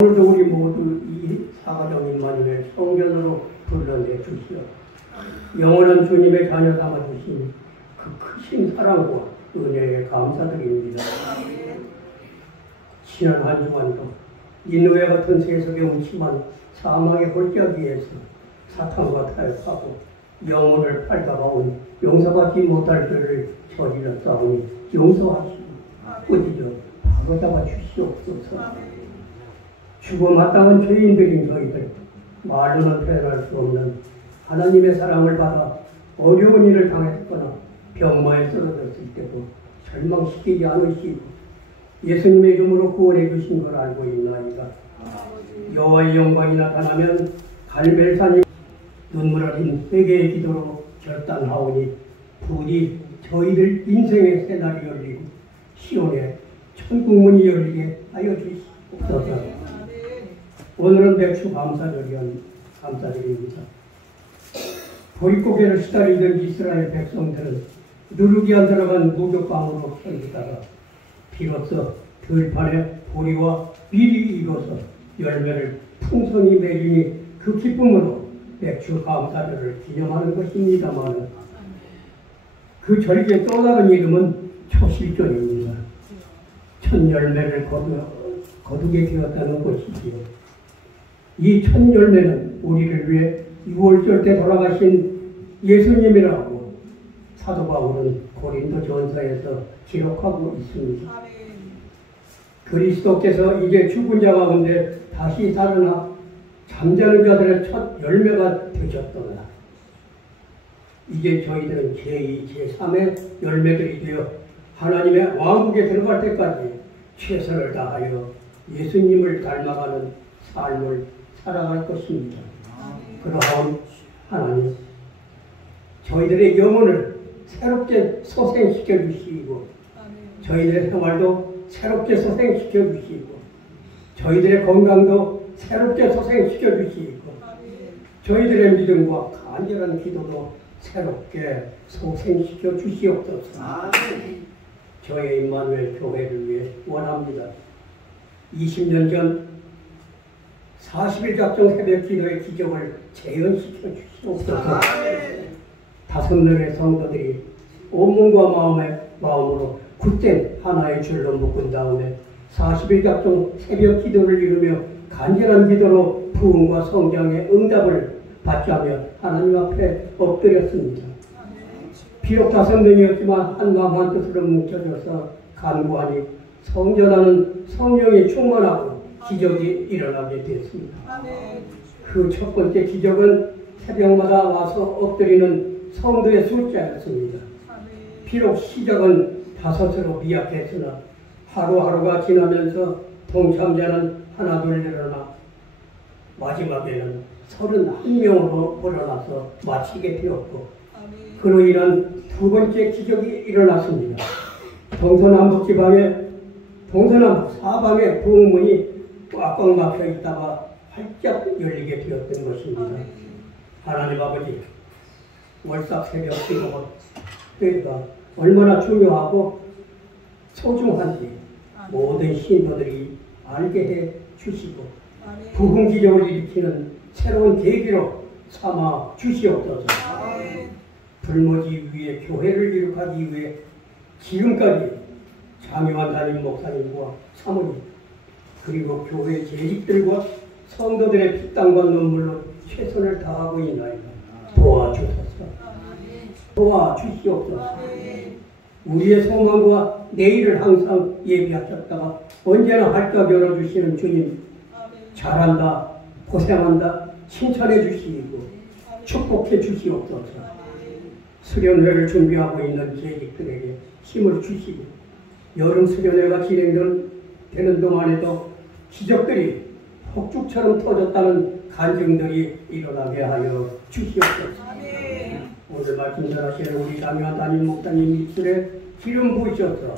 오늘도 우리 모두 이 사과정 임마누엘 성전으로 불러내 주시어 영원한 주님의 자녀 삼아 주신 그 크신 사랑과 은혜에 감사드립니다. 지난 한 주간도 인후와 같은 세속의 음침한 사망의 골짜기에서 사탄과 타협하고 영혼을 팔다가온 용서받지 못할 죄를 저질렀사오니 용서하시고 꾸짖어 바로잡아 주시옵소서. 죽어 마땅한 죄인들인 저희들, 말로는 표현할 수 없는 하나님의 사랑을 받아 어려운 일을 당했거나 병마에 쓰러졌을 때도 절망시키지 않으시고 예수님의 이름으로 구원해 주신 걸 알고 있나이다. 여호와의 영광이 나타나면 갈멜산이 눈물 어린 회개의 기도로 결단하오니 부디 저희들 인생의 새날이 열리고 시온의 천국문이 열리게 하여 주시옵소서. 오늘은 맥주 감사드립니다. 보릿고개를 시달리던 이스라엘 백성들은 누르기안 들어간 무교방으로 편지다가 비로소 들판에 보리와 밀이 익어서 열매를 풍성히 맺으니 그 기쁨으로 맥주 감사절을 기념하는 것입니다만 그 절기의 또 다른 이름은 초실절입니다. 첫 열매를 거두게 되었다는 것이지요. 이 첫 열매는 우리를 위해 6월절 때 돌아가신 예수님이라고 사도 바울은 고린도 전서에서 기록하고 있습니다. 그리스도께서 이제 죽은 자 가운데 다시 살아나 잠자는 자들의 첫 열매가 되셨도다. 이제 저희들은 제2, 제3의 열매들이 되어 하나님의 왕국에 들어갈 때까지 최선을 다하여 예수님을 닮아가는 삶을 살아갈 것입니다. 그러한 하나님, 저희들의 영혼을 새롭게 소생시켜 주시고 저희들의 생활도 새롭게 소생시켜 주시고 저희들의 건강도 새롭게 소생시켜 주시고 저희들의 믿음과 간절한 기도도 새롭게 소생시켜 주시옵소서. 저의 임마누엘 교회를 위해 원합니다. 20년 전 40일 작정 새벽 기도의 기적을 재현시켜 주시옵소서. 5명의 성도들이 온몸과 마음으로 굳게 하나의 줄로 묶은 다음에 40일 작정 새벽 기도를 이루며 간절한 기도로 부흥과 성장의 응답을 받자며 하나님 앞에 엎드렸습니다. 비록 5명이었지만 한 마음 한 뜻으로 뭉쳐져서 간구하니 성전하는 성령이 충만하고 기적이 일어나게 되었습니다. 그 첫 번째 기적은 새벽마다 와서 엎드리는 성도의 숫자였습니다. 비록 시작은 5으로 미약했으나 하루하루가 지나면서 동참자는 하나둘 늘어나 마지막에는 31명으로 늘어나서 마치게 되었고 그로 인한 두 번째 기적이 일어났습니다. 동서남북 지방에 동서남북 사방의 부흥문이 꽉꽉 막혀 있다가 활짝 열리게 되었던 것입니다. 하나님 아버지, 월삭 새벽 기도가 얼마나 중요하고 소중한지 모든 신도들이 알게 해 주시고 부흥 기적을 일으키는 새로운 계기로 삼아 주시옵소서. 불모지 위에 교회를 이룩하기 위해 지금까지 장요한 담임 목사님과 사모님 그리고 교회 재직들과 성도들의 피땀과 눈물로 최선을 다하고 있나이다. 도와주소서. 도와주시옵소서. 우리의 소망과 내일을 항상 예비하셨다가 언제나 활짝 열어주시는 주님, 잘한다, 고생한다, 칭찬해 주시고 축복해 주시옵소서. 수련회를 준비하고 있는 재직들에게 힘을 주시고 여름 수련회가 진행되는 동안에도 기적들이 폭죽처럼 터졌다는 간증들이 일어나게 하여 주시옵소서. 오늘 말씀 전하시는 우리 장요한 담임 목사님 입술에 기름 부으셔서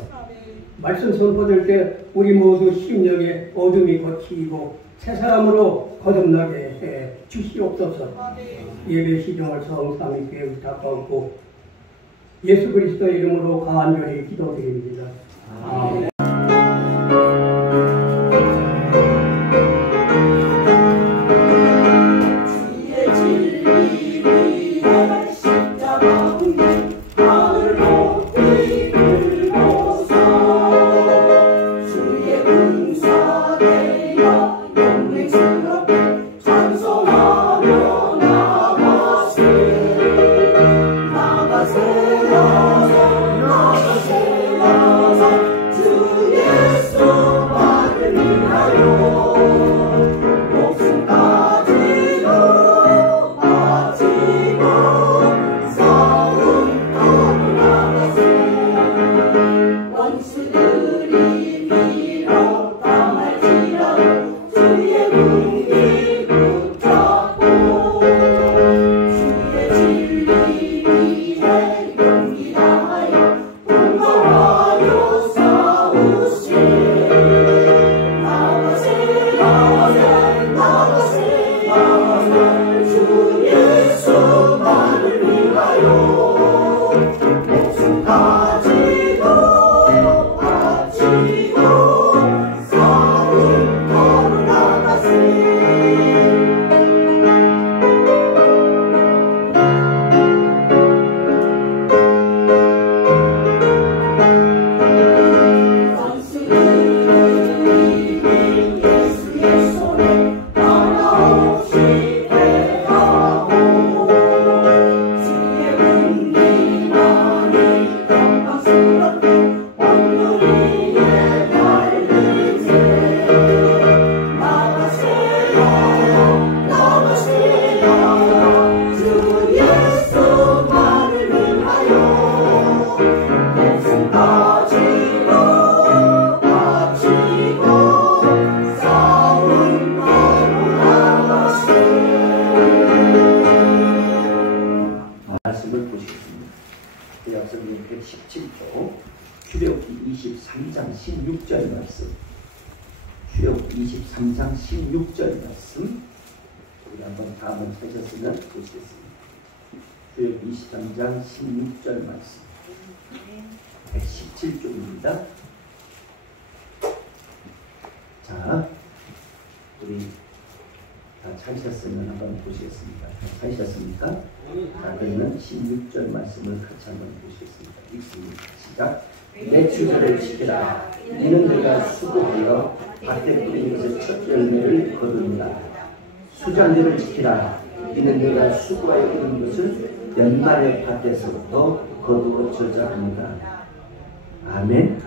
말씀 선포될 때 우리 모두 심령의 어둠이 거치고 새 사람으로 거듭나게 해 주시옵소서. 예배 시정을 성삼위께 부탁하고 예수 그리스도 이름으로 간절히 기도드립니다. 아멘. 대학성경 117조 출애굽기 23장 16절 말씀, 출애굽기 23장 16절 말씀 우리 한번 다 한번 찾았으면 보시겠습니다. 출애굽기 23장 16절 말씀 117조입니다. 자, 우리 다 찾으셨으면 한번 보시겠습니다. 다 찾으셨습니까? 자, 그러면 16절 말씀을 같이 한번 보시겠습니다. 읽습니다. 시작. 내 주절을 지키라. 이는 내가 수고하여 밭에 뿌린 것의 첫 열매를 거두리라. 수장절을 지키라. 이는 내가 수고하여 뿌린 것을 연말의 밭에서부터 거두어져야 합니다. 아멘.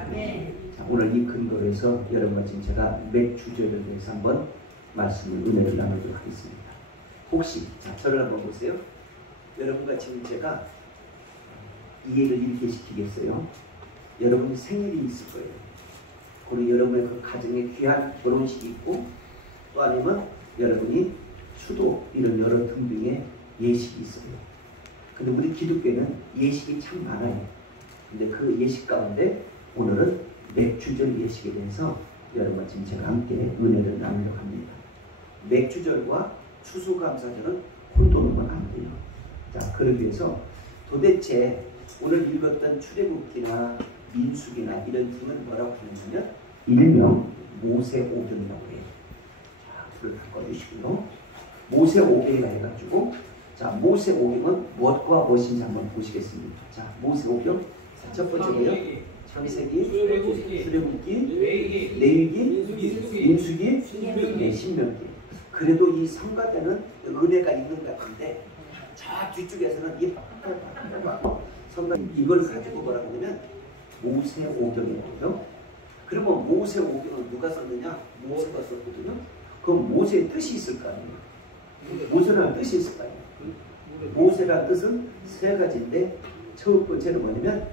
자, 오늘 이 근거로 해서 여러분과 지금 제가 몇 주절에 대해서 한번 말씀을 은혜를 나누도록 하겠습니다. 혹시 자, 저를 한번 보세요. 여러분과 지금 제가 이해를 이렇게 시키겠어요. 여러분 생일이 있을 거예요. 그리고 여러분의 그 가정에 귀한 결혼식이 있고, 또 아니면 여러분이 수도 이런 여러 등등의 예식이 있어요. 근데 우리 기독교에는 예식이 참 많아요. 근데 그 예식 가운데 오늘은 맥주절 예식에 대해서 여러분과 지금 제가 함께 은혜를 나누려고 합니다. 맥주절과 추수감사절은 혼돈하면 안 돼요. 자, 그러기 위해서 도대체 오늘 읽었던 출애굽기나 민수기나 이런 등은 뭐라고 하냐면 일명 모세오경이라고 해요. 자, 불을 다 꺼주시고요. 모세오경이라 해가지고, 자, 모세오경은 무엇과 무엇인지 한번 보시겠습니다. 자, 모세오경 첫 번째 뭐예요? 창세기, 출애굽기, 레위기, 민수기, 네, 신명기. 그래도 이 성가대는 은혜가 있는 것 같은데, 저 뒤쪽에서는 이 성가 이걸 가지고 뭐라고 하냐면 모세오경이거든요. 그러면 모세오경은 누가 썼느냐? 모세가 썼거든요. 그럼 모세의 뜻이 있을 거 아니에요. 모세라는 뜻이 있을 거 아니에요. 모세라는 뜻은 세 가지인데, 첫 번째는 뭐냐면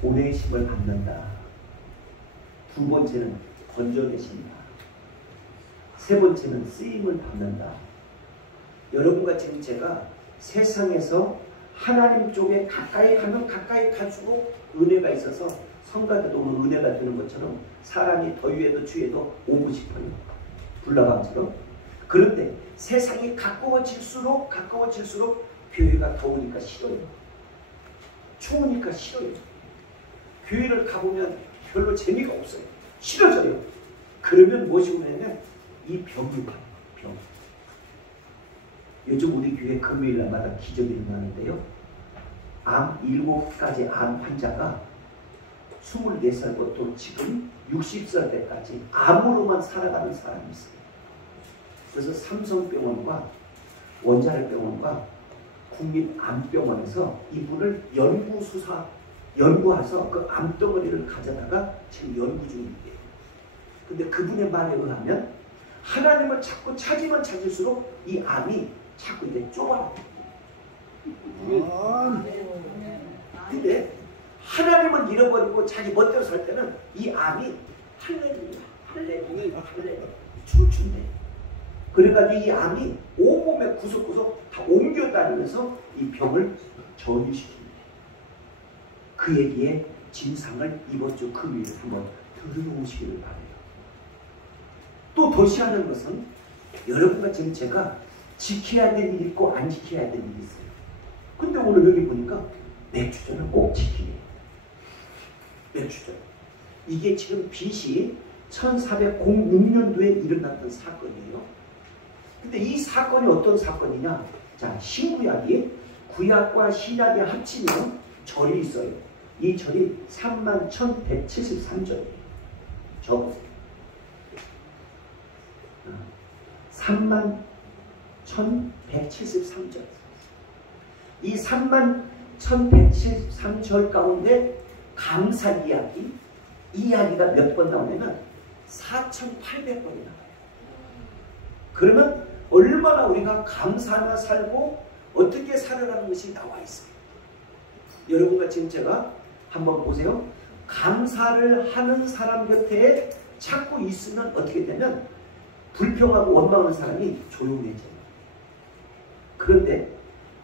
보내심을 받는다. 두 번째는 건져내신다. 세 번째는 쓰임을 받는다. 여러분과 지금 제가 세상에서 하나님 쪽에 가까이 가면 가까이 갈수록 은혜가 있어서 성가대도 오면 은혜가 되는 것처럼 사람이 더위에도 추위에도 오고 싶어요. 불나방처럼. 그런데 세상이 가까워질수록 교회가 더우니까 싫어요. 추우니까 싫어요. 교회를 가보면 별로 재미가 없어요. 싫어져요. 그러면 무엇이 오냐면 이 병이 와요. 병. 요즘 우리 교회 금요일날마다 기적이 일어나는데요. 암 7가지 암 환자가 24살부터 지금 60살 때까지 암으로만 살아가는 사람이 있어요. 그래서 삼성병원과 원자력병원과 국민암병원에서 이분을 연구해서 그 암덩어리를 가져다가 지금 연구 중인데요. 근데 그분의 말에 의하면 하나님을 자꾸 찾으면 찾을수록 이 암이 자꾸 이제 좁아져요. 근데 하나님을 잃어버리고 자기 멋대로 살 때는 이 암이 할렐루야 춤춘대. 그래가지고 이 암이 온몸에 구석구석 다 옮겨다니면서 이 병을 전이시킵니다. 그 얘기의 진상을 이번 주 금요일에 한번 들어보시기를 바랍니다. 또 더 희한한 것은 여러분과 지금 제가 지켜야 될 일이 있고 안 지켜야 될 일이 있어요. 근데 오늘 여기 보니까 맥주전을 꼭 지키네요. 맥주전. 이게 지금 BC 1406년도에 일어났던 사건이에요. 근데 이 사건이 어떤 사건이냐? 자, 신구약이 구약과 신약이 합치면 절이 있어요. 이 절이 31,173절이에요. 적으세요. 31,173절. 이 31,173절 가운데 감사 이야기, 이야기가 몇 번 나오냐면 4,800번이 나와요. 그러면 얼마나 우리가 감사하며 살고 어떻게 살아가는 것이 나와 있어요. 여러분과 지금 제가 한번 보세요. 감사를 하는 사람 곁에 자꾸 있으면 어떻게 되면 불평하고 원망하는 사람이 조용해져요. 그런데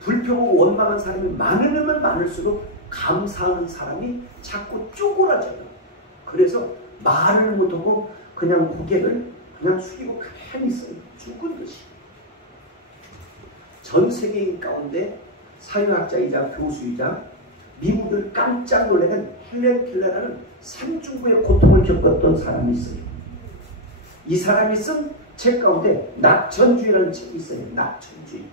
불평하고 원망하는 사람이 많으면 많을수록 감사하는 사람이 자꾸 쪼그라져요. 그래서 말을 못하고 그냥 고개를 그냥 숙이고 가만히 있어요. 죽은 듯이. 전 세계인 가운데 사회학자이자 교수이자 미국을 깜짝 놀라는 헬렌 켈러라는 산중부의 고통을 겪었던 사람이 있어요. 이 사람이 쓴 책 가운데 낙천주의라는 책이 있어요. 낙천주의.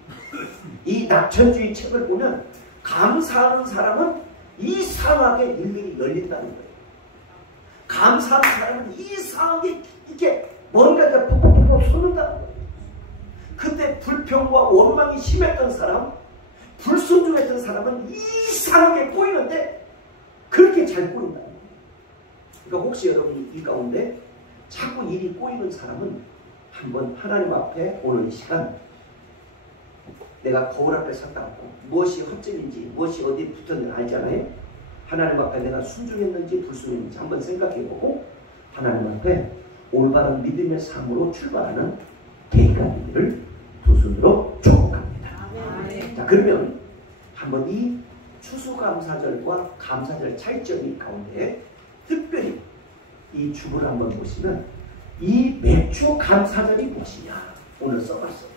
이 낙천주의 책을 보면 감사하는 사람은 이상하게 일들이 열린다는 거예요. 감사하는 사람은 이상하게 이렇게 뭔가 푹푹푹 솟는다는 거예요. 근데 불평과 원망이 심했던 사람, 불순종했던 사람은 이상하게 꼬이는데 그렇게 잘 꼬인다는 거예요. 그러니까 혹시 여러분이 이 가운데 자꾸 일이 꼬이는 사람은 한번 하나님 앞에 오늘 이 시간 내가 거울 앞에 섰다고 무엇이 허점인지 무엇이 어디에 붙었는지 알잖아요. 하나님 앞에 내가 순종했는지 불순종했는지 한번 생각해보고 하나님 앞에 올바른 믿음의 삶으로 출발하는 계기가 되기를 두 손으로 축복합니다. 자, 그러면 한번 이 추수감사절과 감사절 차이점이 가운데 특별히 이 주를 한번 보시면 이 맥주 감사절이 무엇이냐 오늘 써봤어요.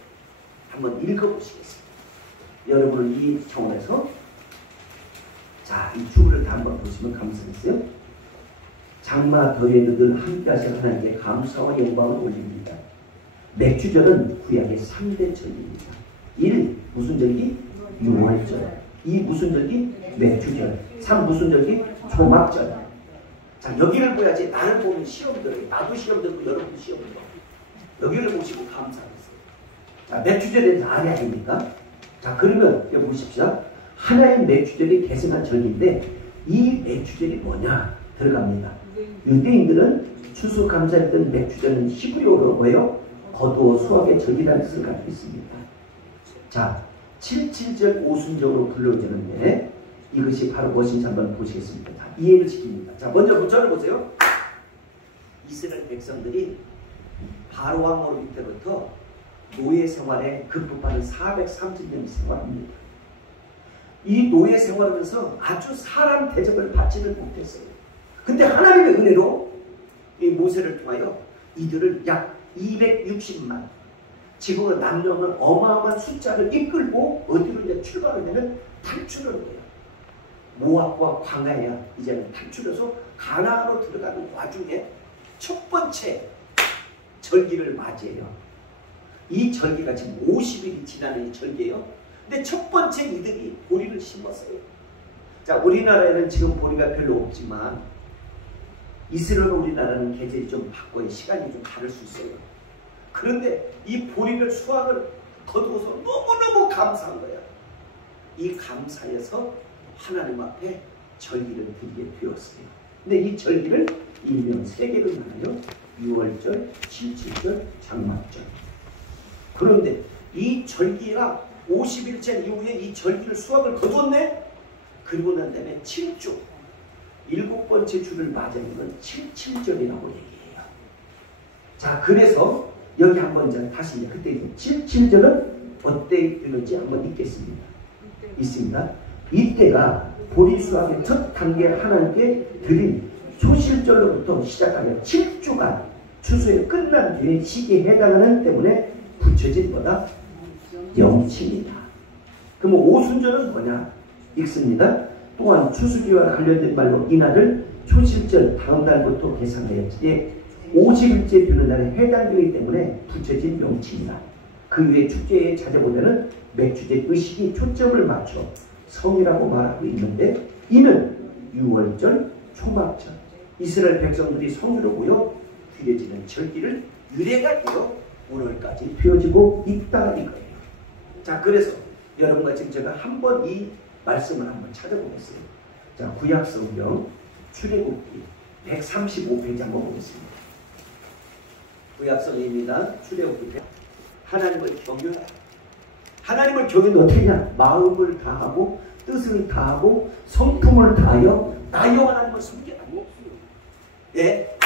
한번 읽어보시겠습니다. 여러분은 이 차원에서 자, 이 주를 한번 보시면 감사했어요. 장마 더위에도 늘 함께 하신 하나님께 감사와 영광을 올립니다. 맥주절은 구약의 3대 절입니다. 1. 무슨 절기? 유월절. 2. 무슨 절기? 맥주절. 3. 무슨 절기? 초막절. 자, 여기를 보야지 나를 보면 시험 들어요. 나도 시험 들고 여러분도 시험 들고 여기를 보시고 감사하겠어요. 자, 맥주절에 대해서 아니 아닙니까? 자, 그러면 여기 보십시오. 하나의 맥주절이 계승한 절기인데 이 맥주절이 뭐냐 들어갑니다. 유대인들은 추수감사했던 맥주절은 히브리어로 뭐예요? 거두어 수확의 절기라는 뜻을 갖고 있습니다. 자, 77절 오순절로 불려지는데 이것이 바로 무엇인지 한번 보시겠습니다. 자, 이해를 시킵니다. 자, 먼저 문자를 보세요. 이스라엘 백성들이 바로 왕 오를 때부터 노예 생활에 급급하는 430년이 생활합니다. 이 노예 생활하면서 아주 사람 대접을 받지는 못했어요. 근데 하나님의 은혜로 이 모세를 통하여 이들을 약 260만 지금은 남녀는 어마어마한 숫자를 이끌고 어디로 이제 출발을 하면 탈출을 해요. 모압과 광야야 이제는 탈출해서 가나안으로 들어가는 와중에 첫 번째 절기를 맞이해요. 이 절기가 지금 50일이 지나는 이 절기예요. 근데 첫 번째 이들이 보리를 심었어요. 자, 우리나라에는 지금 보리가 별로 없지만 이스라엘 우리나라는 계절이 좀 바꿔요. 시간이 좀 다를 수 있어요. 그런데 이 보리별 수확을 거두어서 너무너무 감사한 거야. 이 감사에서 하나님 앞에 절기를 드리게 되었어요. 근데 이 절기를 일명 세 개로 나눠요. 6월절, 7.7절, 장막절. 그런데 이 절기가 50일째 이후에 이 절기를 수확을 거두었네. 그리고 난 다음에 7주, 7번째 주를 맞이하는 건 7.7절이라고 얘기해요. 자, 그래서 여기 한번 다시 그때 7.7절은 어때 되는지 한번 읽겠습니다. 있습니다. 이때가 보리 수확의 첫 단계 하나님께 드린 초실절로부터 시작하여 7주간 추수에 끝난 뒤에 시기에 해당하는 때문에 붙여진 거다 명칭이다. 그럼 오순절은 뭐냐? 읽습니다. 또한 추수기와 관련된 말로 이날을 초실절 다음 날부터 계산하여 50일째 되는 날에 해당되기 때문에 붙여진 명칭이다. 그 위에 축제에 찾아보면 맥주제 의식이 초점을 맞춰 성이라고 말하고 있는데 이는 6월절, 초막절, 이스라엘 백성들이 성으로 모여 드려지는 절기를 유래가 되어 오늘까지 되어지고 있다 이거예요. 자, 그래서 여러분과 지금 제가 한번 이 말씀을 한번 찾아보겠어요. 자, 구약성경 출애굽기 135페이지 한번 보겠습니다. 구약성경입니다. 출애굽기 100. 하나님을 경외하라. 하나님을 경외는 어떻게 하냐? 마음을 다하고 뜻을 다하고 성품을 다하여 나 여호와 하나님을 섬기라. 예?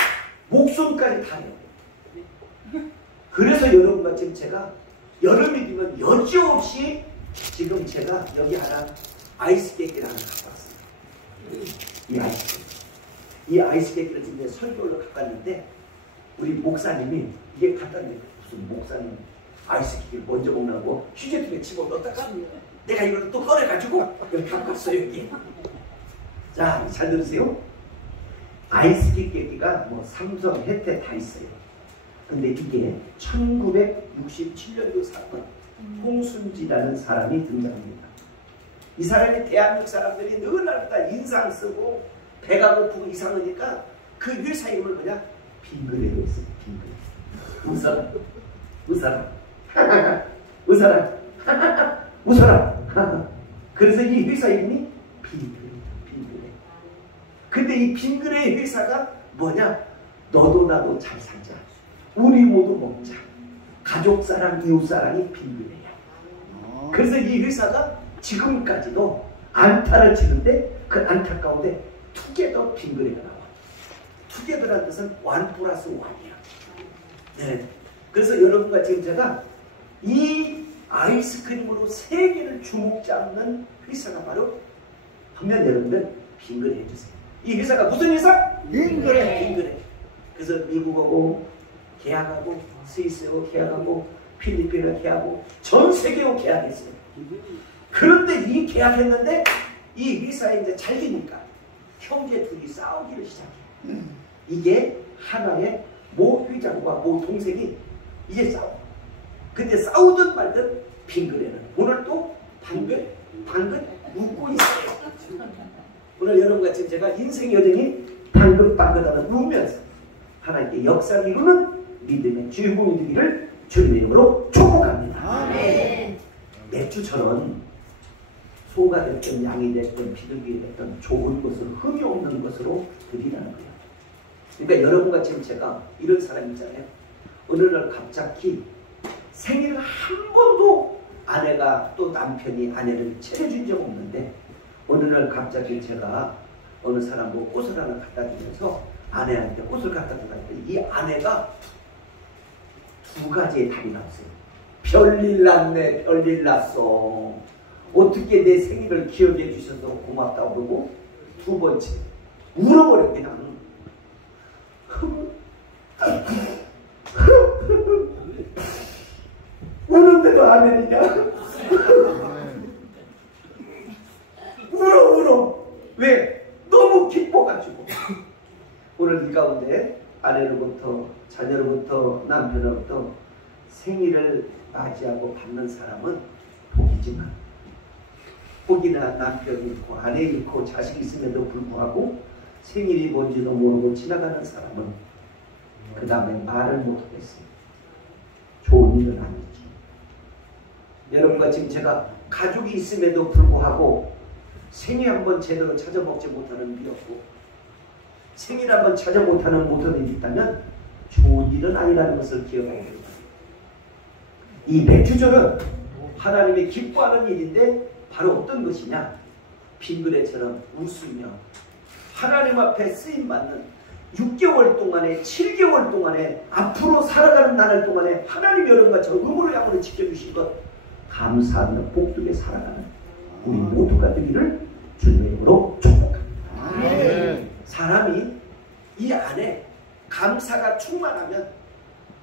목숨까지 다해요. 그래서 여러분과 지금 제가 여름이 되면 여지없이 지금 제가 여기 하나 아이스케이크를 하나 갖고 왔어요. 이 아이스케이크. 이 아이스케이크를 지금 설교로 갖고 왔는데 우리 목사님이 이게 갖다 내 무슨 목사님 아이스케이크를 먼저 먹는다고 휴지통에 집어넣었다가 내가 이걸 또 꺼내가지고 여기 갖고 왔어요. 여기. 자, 잘 들으세요. 아이스케이크가 뭐 삼성, 혜태 다 있어요. 근데 이게 1967년도 사건 홍순지라는 사람이 등장합니다. 이 사람이 대한민국 사람들이 늘 날마다 인상 쓰고 배가 고프고 이상하니까 그 회사 이름을 뭐냐? 빙그레로 했어요. 빙그레. 웃어라. 웃어라. 웃어라. 그래서 이 회사 이름이 빙그레. 근데 이 빙그레 회사가 뭐냐? 너도 나도 잘 살자. 우리 모두 먹자. 가족사랑, 이웃사랑이 빙그레야. 그래서 이 회사가 지금까지도 안타를 치는데 그 안타 가운데 투게더 빙그레가 나와. 투게더라는 뜻은 1+1이야. 네. 그래서 여러분과 지금 제가 이 아이스크림으로 세계를 주목 잡는 회사가 바로 한번 여러분들 빙그레 해주세요. 이 회사가 무슨 회사? 빙그레. 그래서 미국하고 계약하고 스위스하고 계약하고 필리핀하고 계약하고 전 세계하고 계약했어요. 그런데 이 계약했는데 이 회사에 이제 잘 되니까 형제 둘이 싸우기를 시작해요. 이게 하나의 모 회장과 모 동생이 이제 싸워. 근데 싸우든 말든 빙그레는 오늘 또 방긋 웃고 있어요. 오늘 여러분과 지금 제가 인생 여정이 방긋방긋하는 웃으면서 하나님께 역사를 이루는 믿음의 주인공이 되기를 주님의 이름으로 축복합니다. 아멘. 맥주처럼 소가 됐든 양이 됐든 비둘기 됐든 좋은 것을 흠이 없는 것으로 드리라는 거예요. 그러니까 여러분과 지금 제가 이런 사람 있잖아요. 어느 날 갑자기 생일을 한 번도 아내가 또 남편이 아내를 차려준 적 없는데 어느 날 갑자기 제가 어느 사람 뭐 꽃을 하나 갖다 주면서 아내한테 꽃을 갖다 주니까 이 아내가 두 가지의 답이 나왔어요. 별일 났네, 별일 났어. 어떻게 내 생일을 기억해 주셔서 고맙다고 그러고 두 번째 울어버려 그냥. 우는데도 아멘이냐? 울어. 왜? 너무 기뻐가지고. 오늘 이 가운데 아내로부터 자녀로부터 남편으로부터 생일을 맞이하고 받는 사람은 복이지만 혹이나 남편이 있고 아내 있고 자식이 있음에도 불구하고 생일이 뭔지도 모르고 지나가는 사람은 그 다음에 말을 못하겠어요. 좋은 일은 아니죠. 여러분과 지금 제가 가족이 있음에도 불구하고 생일 한번 제대로 찾아 먹지 못하는 미역국, 생일 한번 찾아 못하는 모든 일이 있다면 좋은 일은 아니라는 것을 기억해야 됩니다. 이 맥주절은 하나님이 기뻐하는 일인데 바로 어떤 것이냐? 빙그레처럼 웃으며 하나님 앞에 쓰임받는 6개월 동안에 7개월 동안에 앞으로 살아가는 나날 동안에 하나님 여러분과 저 의무를 양으로 지켜주신 것 감사하며 복되게 살아가는 우리 모두가 되기를 주님의 이름으로 축복합니다. 사람이 이 안에 감사가 충만하면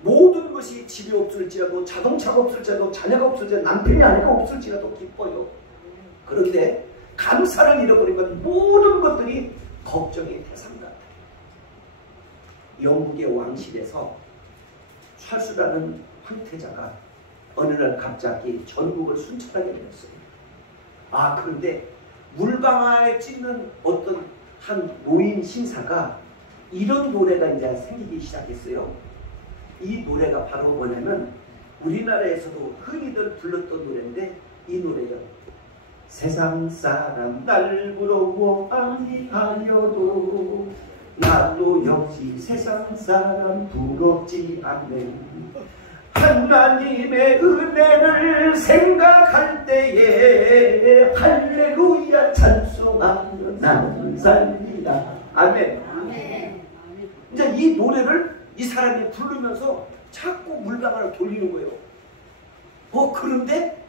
모든 것이 집이 없을지라도 자동차가 없을지라도 자녀가 없을지라도 남편이 아내가 없을지라도 기뻐요. 그런데 감사를 잃어버리면 모든 것들이 걱정의 대상 같아요. 영국의 왕실에서 찰스라는 황태자가 어느 날 갑자기 전국을 순찰하게 되었어요. 그런데 물방아에 찍는 어떤 한 노인 신사가 이런 노래가 이제 생기기 시작했어요. 이 노래가 바로 뭐냐면 우리나라에서도 흔히들 불렀던 노래인데 이 노래죠. 세상 사람 날 부러워 아니하여도 나도 역시 세상 사람 부럽지 않네. 하나님의 은혜를 생각할 때에 할렐루야 찬송하며 나는 살리라. 아멘. 이제 이 노래를 이 사람이 부르면서 자꾸 물방아를 돌리는 거예요. 그런데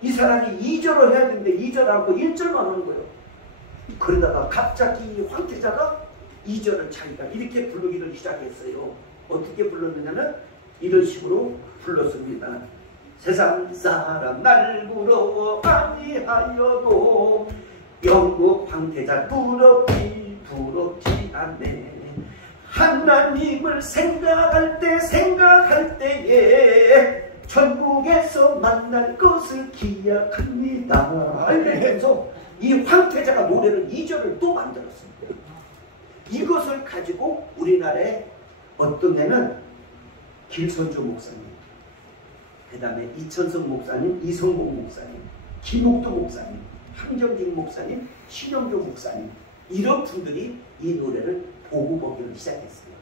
이 사람이 2절을 해야 되는데 2절 하고 1절만 하는 거예요. 그러다가 갑자기 황태자가 2절을 자기가 이렇게 부르기를 시작했어요. 어떻게 불렀느냐면 이런 식으로 불렀습니다. 세상 사람 날 부러워 아니하여도 영국 황태자 부럽지 않네. 하나님을 생각할 때에 천국에서 만날 것을 기약합니다. 그래서 이 황태자가 노래를 2절을 또 만들었습니다. 이것을 가지고 우리나라에 어떤 데는 길선조 목사님, 그 다음에 이천성 목사님, 이성복 목사님, 김옥도 목사님, 황정진 목사님, 신영교 목사님, 이런 분들이 이 노래를 보고 보기를 시작했어요.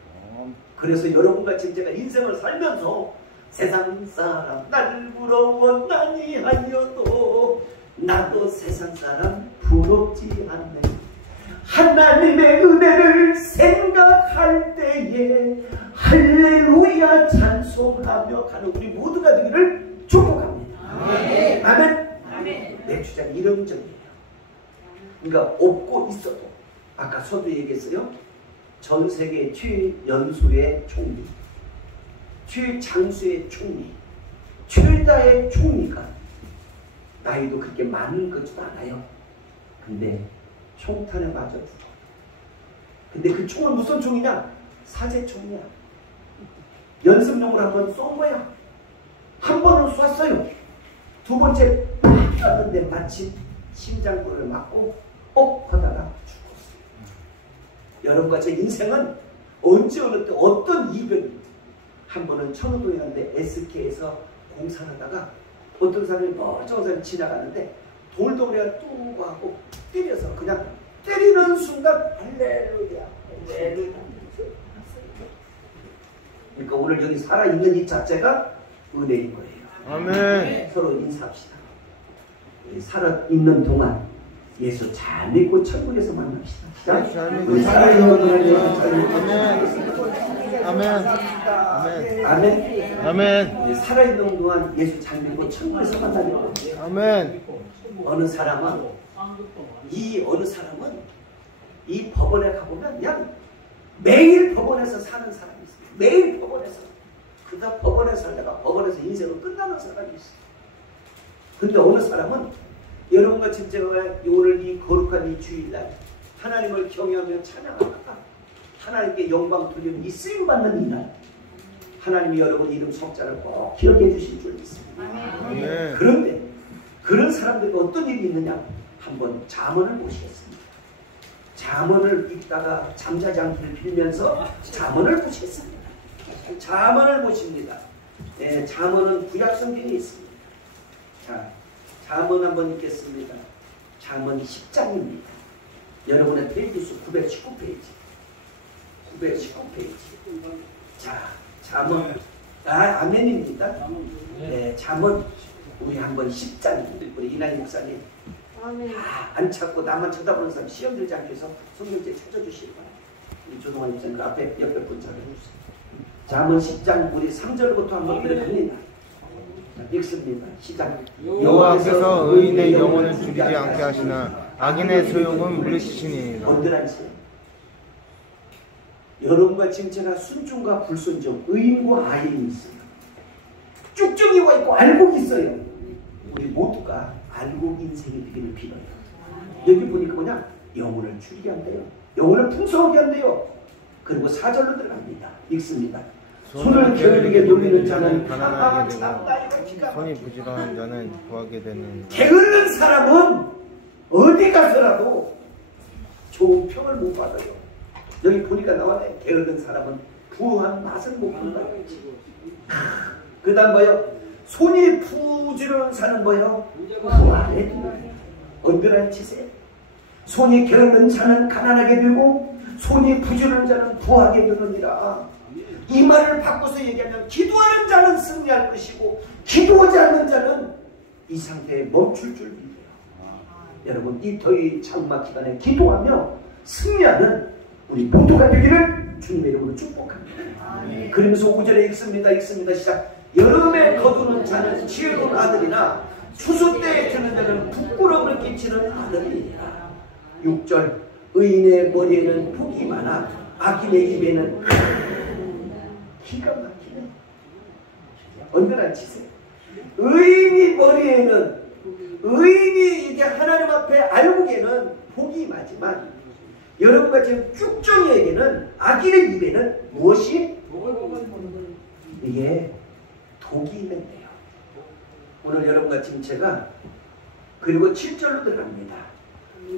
그래서 여러분과 지금 제가 인생을 살면서 세상 사람 날 부러워 아니하여도 나도 세상 사람 부럽지 않네. 하나님의 은혜를 생각할 때에 할렐루야 찬송하며 가는 우리 모두가 되기를 축복합니다. 아멘. 아멘. 내 주장이 이런적이에요. 그러니까 없고 있어도 아까 서두 얘기했어요. 전 세계 최연소의 총리, 최장수의 총리, 최다의 총리가 나이도 그렇게 많은 것도 않아요. 근데 총탄에 맞아 죽어. 근데 그 총은 무슨 총이냐? 사제총이야. 연습용으로 한번 쏜 거야. 한 번은 쐈어요. 두 번째 팍 쐈는데 마침 심장부를 맞고 하다가 죽었어요. 여러분과 제 인생은 언제 어느 때 어떤 이변이, 한 번은 천호동에 갔는데 SK에서 공사를 하다가 어떤 사람이 멀쩡한 사람이 지나가는데 돌덩어리가 뚝 하고 때려서 그냥 때리는 순간 할렐루야 할렐루야. 그러니까 오늘 여기 살아있는 이 자체가 은혜인 거예요. 아멘. 서로 인사합시다. 살아있는 동안 예수 잘 믿고 천국에서 만납시다. 시작. 살아있는 동안 예수 잘 믿고 아멘. 아멘. 아멘. 아멘. 살아있는 동안 예수 잘 믿고 천국에서 만나면 아멘. 어느 사람은 이 법원에 가보면 그냥 매일 법원에서 사는 사람이 있어요. 매일 법원에서. 그다 법원에서 살다가 법원에서 인생은 끝나는 사람이 있어요. 근데 어느 사람은 여러분과 진짜 오늘 이 거룩한 이 주일날 하나님을 경외하며 찬양하다가 하나님께 영광 돌리는 이 쓰임받는 이날 하나님이 여러분 이름 석자를 꼭 기억해 주실 줄 믿습니다. 아멘. 그런데 그런 사람들이 어떤 일이 있느냐? 한번 잠언을 보시겠습니다. 잠언을 읽다가 잠자지 않기를 빌면서 잠언을 보시겠습니다. 잠언을 보십니다. 네, 잠언은 구약 성경에 있습니다. 자, 잠언 한번 읽겠습니다. 잠언 10장입니다. 여러분의 페이지수 919페이지. 919페이지. 자, 잠언. 아멘입니다. 네, 잠언 우리 한번 10장. 우리 이날 목사님 다 안 찾고 나만 쳐다보는 사람 시험 들지 않기 위해서 성경책 찾아주시기 바랍니다. 우리 조동환 목사님 그 앞에 옆에 분자를 해주세요. 잠언 10장 우리 3절부터 한번 들어갑니다. 읽습니다. 시작. 여호와께서 의인의 영혼을 줄이지 않게 하시나 악인의 소용은 물리치시니이다. 여러분과 지금 제가 순종과 불순종, 의인과 악인이 있어요. 쭉쭉이와 있고 알곡이 있어요. 우리 모두가 알곡 인생이 되기를 빌어요. 여기 보니까 뭐냐? 영혼을 줄이게 한대요. 영혼을 풍성하게 한대요. 그리고 4절로 들어갑니다. 읽습니다. 손을 게으르게 놀리는 자는 가난하게 되고 손이 부지런한 자는 구하게 되는. 게으른 사람은 어디 가서라도 좋은 평을 못 받아요. 여기 보니까 나와요. 게으른 사람은 부한 맛을 못 본다. 그 다음 뭐요? 손이 부지런한 사는 뭐요? 부하게 언변한 치세. 손이 게으른 자는 가난하게 되고 손이 부지런한 자는 부하게 되느니라. 이 말을 바꿔서 얘기하면 기도하는 자는 승리할 것이고 기도하지 않는 자는 이 상태에 멈출 줄 믿어요. 여러분 이 더위 장마 기간에 기도하며 승리하는 우리 모두가 되기를 주님의 이름으로 축복합니다. 그러면서 5절에 읽습니다. 시작. 여름에 거두는 자는 지혜로운 아들이나 추수 때에 드는 자는 부끄러움을 끼치는 아들이니라. 6절 의인의 머리에는 복이 많아 악인의 입에는 기가 막히네. 언제나 치세요. 의인이 머리에는 의인이 이게 하나님 앞에 알고에는 복이 많지만 여러분과 지금 쭉정이에게는 악인의 입에는 무엇이? 이게 독이 있는데요. 오늘 여러분과 지금 제가 그리고 7절로 들어갑니다.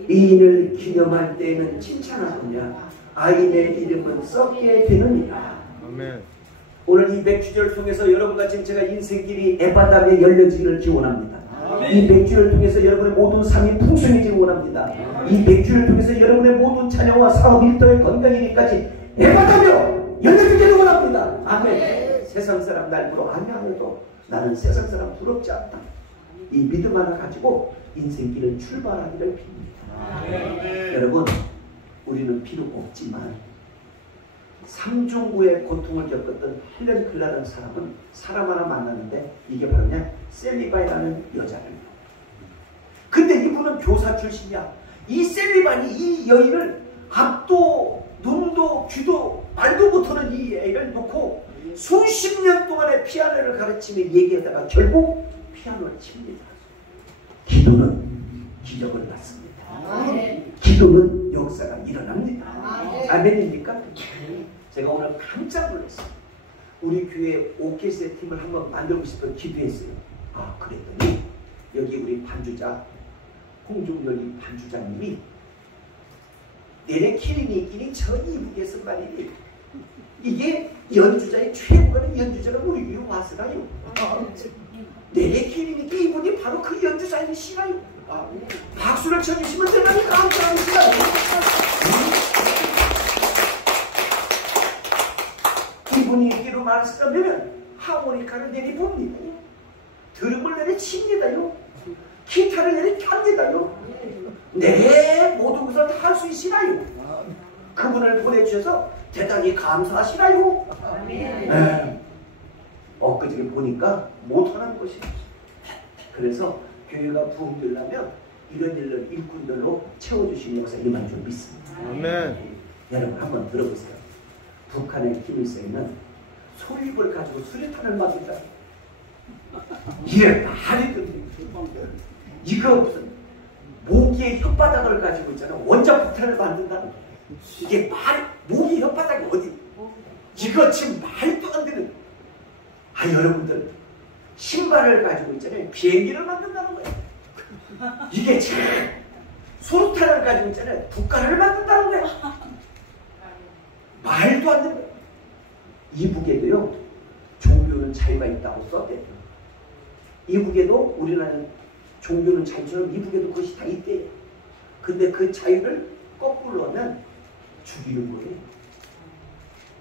의인을 기념할 때에는 칭찬하느냐 악인의 이름은 썩게 되느니라. 아멘. 오늘 이 백주를 통해서 여러분과 지금 제가 인생길이 에바담에 열려지기를 기원합니다. 이 백주를 통해서 여러분의 모든 삶이 풍성해지기 원합니다. 이 백주를 통해서 여러분의 모든 자녀와 사업 일터의 건강 일까지 에바담에 열려지기를 원합니다. 아멘. 세상 사람 날 부러 아니하여도 나는 세상 사람 부럽지 않다. 이 믿음 하나 가지고 인생길을 출발하기를 빕니다. 여러분 우리는 비록 없지만 삼중구의 고통을 겪었던 헬렌 클라라는 사람은 사람 하나 만났는데 이게 바로 그냥 셀리바이라는 여자를. 근데 이분은 교사 출신이야. 이 셀리바니 이 여인을 앞도 눈도 귀도 말도 못하는 이 애를 놓고 수십 년 동안의 피아노를 가르치며 얘기하다가 결국 피아노를 칩니다. 기도는 기적을 낳습니다. 기도는 역사가 일어납니다. 아멘입니까? 제가 오늘 깜짝 놀랐어요. 우리 교회 오케스트라 팀을 한번 만들고 싶어 기도했어요. 아 그랬더니 여기 우리 반주자 홍종렬이 반주자님이 내레키리니끼리 저 이북에서 말이니 이게 연주자의 최고의 연주자가 우리 교회 와서가요. 내레키리니끼 이분이 바로 그 연주자이시라요. 박수를 쳐주시면 대단히 감사합니다. 이분이 얘기로 말씀하면 하모니카를 내리봅니다. 드럼을 내리칩니다요. 기타를 내리켭니다요. 네, 모든 것을 다 할 수 있시나요? 그분을 보내주셔서 대단히 감사하시나요? 네. 엊그저께 보니까 못하는 것이 그래서 교회가 부흥되려면 이런 일을 일꾼들로 채워주시는 역사 임한 줄 믿습니다. 아멘. 여러분 한번 들어보세요. 북한의 김일성은 소립을 가지고 수류탄을 맞는다. 이게 말이 돼. 이거 무슨 모기의 혓바닥을 가지고 있잖아. 원자폭탄을 만든다는 거야. 이게 모기 혓바닥이 어디? 이거 지금 말도 안 되는. 여러분들 신발을 가지고 있잖아요. 비행기를 만든다는 거야. 이게 참 수류탄을 가지고 있잖아요. 북한을 만든다는 거야. 말도 안 되는 거야. 이북에도요. 종교 종교는 자유가 있다고 썼대요. 이북에도 우리나라 종교는 자유처럼 미국에도 그것이 다 있대요. 근데 그 자유를 거꾸로 하면 죽이는 거예요.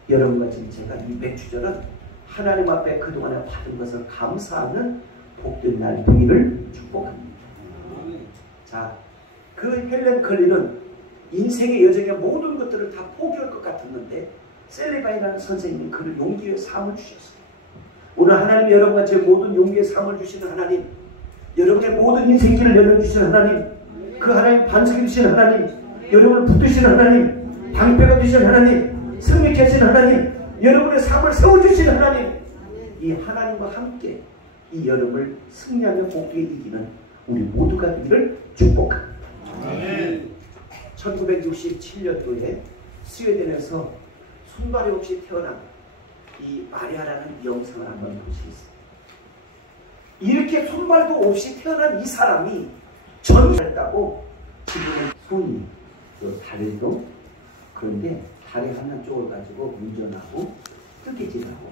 여러분과 지금 제가 이 맥주절은 하나님 앞에 그동안에 받은 것을 감사하는 복된 날 되기를 축복합니다. 자, 그 헬렌 컬리는 인생의 여정의 모든 것들을 다 포기할 것 같았는데 셀리바이라는 선생님이 그를 용기의 삶을 주셨어요. 오늘 하나님이 여러분과 제 모든 용기의 삶을 주시는 하나님, 여러분의 모든 인생길을 열어주시는 하나님, 그 하나님 반석이 되시는 하나님, 여러분을 붙드시는 하나님, 방패가 되시는 하나님, 승리케 하시는 하나님, 여러분의 삶을 세워주시는 하나님, 이 하나님과 함께 이 여름을 승리하며 복되게 이기는 우리 모두가 되기를 축복합니다. 1967년도에 스웨덴에서 손발이 없이 태어난 이 마리아라는 영상을 한번 보시겠습니다. 이렇게 손발도 없이 태어난 이 사람이 전했다고 지금은 손이 다리도 그런데 다리 하나 쪽을 가지고 운전하고 뜨개질하고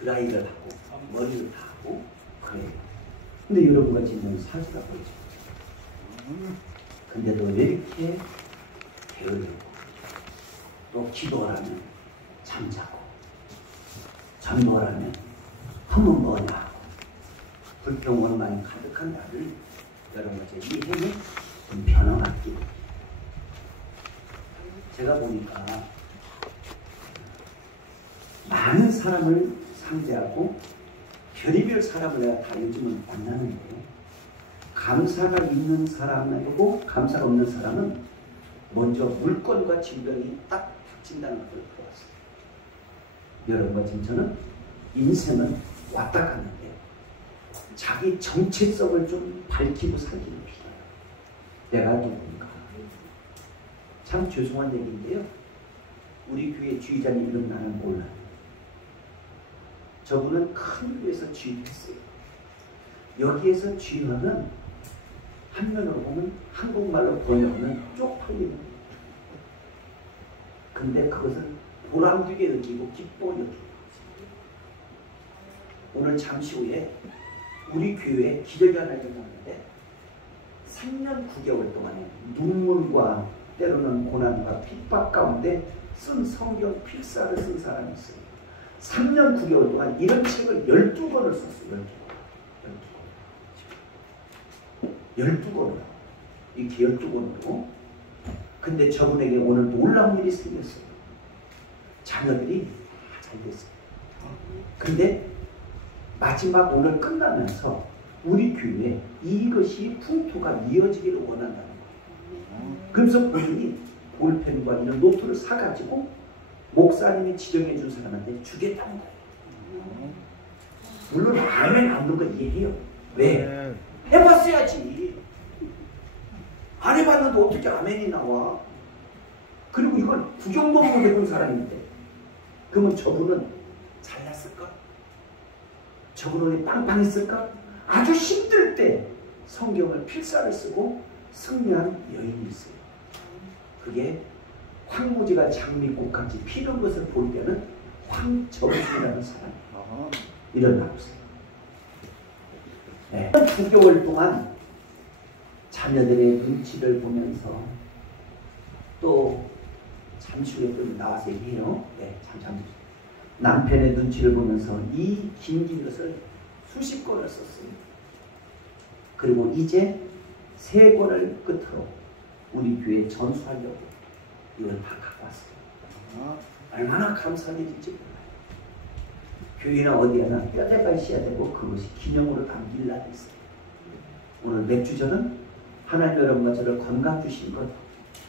드라이를 하고 머리를 다 하고 그래요. 근데 여러분과 지금 사주가 보이죠. 근데도 왜 이렇게 게으르고 또 기도하면 잠자고 전도하면 한번 뭐냐 불평원만이 가득한 나를 여러분과 제 이 해는 좀 변화받기. 제가 보니까 많은 사람을 상대하고 별의별 사람을 내가 다 요즘은 만나는데 감사가 있는 사람하고 감사가 없는 사람은 먼저 물건과 질병이 딱 닥친다는 것을 보았어요. 여러분과 지금 저는 인생은 왔다 갔는데 자기 정체성을 좀 밝히고 살기는 필요해요. 내가 누군가. 참 죄송한 얘기인데요. 우리 교회 주의자님 이름 나는 몰라요. 저분은 큰 교회에서 주의했어요. 여기에서 주의하면 한면으로 보면 한국말로 번역은 쪽팔리는 거예요. 근데 그것을 보람되게 느끼고 기뻐 느끼고 오늘 잠시 후에 우리 교회에 기적이 하나 일어났는데 3년 9개월 동안에 눈물과 때로는 고난과 핍박 가운데 쓴 성경 필사를 쓴 사람이 있어요. 3년 9개월 동안 이런 책을 12권을 썼어요. 12권을. 이렇게 12권으로. 근데 저분에게 오늘 놀라운 일이 생겼어요. 자녀들이 잘 됐어요. 근데 마지막 오늘 끝나면서 우리 교회에 이것이 풍토가 이어지기를 원한다는 거예요. 그래서 본인이 볼펜과 이런 노트를 사가지고 목사님이 지정해 준 사람한테 주겠다는 거예요. 물론 아멘 안 넣는 거 이해해요. 왜? 해봤어야지. 안 해봤는데 어떻게 아멘이 나와? 그리고 이걸 구경도 못 해본 사람인데 그러면 저분은 잘났을까? 저분은 빵빵했을까? 아주 힘들 때 성경을 필사를 쓰고 승리한 여인이 있어요. 그게 황무지가 장미꽃같이 피는 것을 볼 때는 황정순이라는 사람이 일어나보세요. 네. 9개월 동안 자녀들의 눈치를 보면서 또 잠시 후에 또 나와서 얘기해요. 네, 잠시 남편의 눈치를 보면서 이 긴긴 것을 수십 권을 썼어요. 그리고 이제 3권을 끝으로 우리 교회에 전수하려고 이걸 다 갖고 왔어요. 얼마나 감사한 일인지 몰라요. 교회나 어디 하나 뼈대가 있어야 되고 그것이 기념으로 남길라 했어요. 오늘 맥주전은 하나님 여러분과 저를 건강 주신 것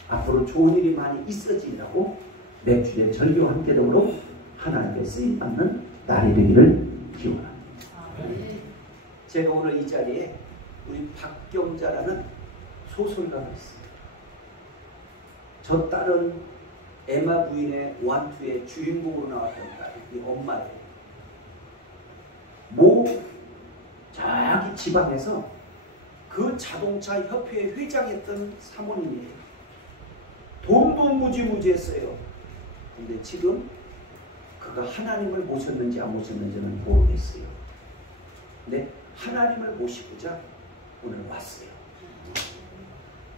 앞으로 좋은 일이 많이 있어지라고 맥주의 절기와 함께 더불어 하나님께 쓰임받는 날이 되기를 기원합니다. 제가 오늘 이 자리에 우리 박경자라는 소설가가 있어요. 저 딸은 에마 부인의 완투의 주인공으로 나왔던 딸이 엄마예요. 저기 지방에서 그 자동차 협회에 회장했던 사모님이에요. 돈도 무지무지했어요. 근데 지금 그 그가 하나님을 모셨는지 안 모셨는지는 모르겠어요. 근데 하나님을 모시고자 오늘 왔어요.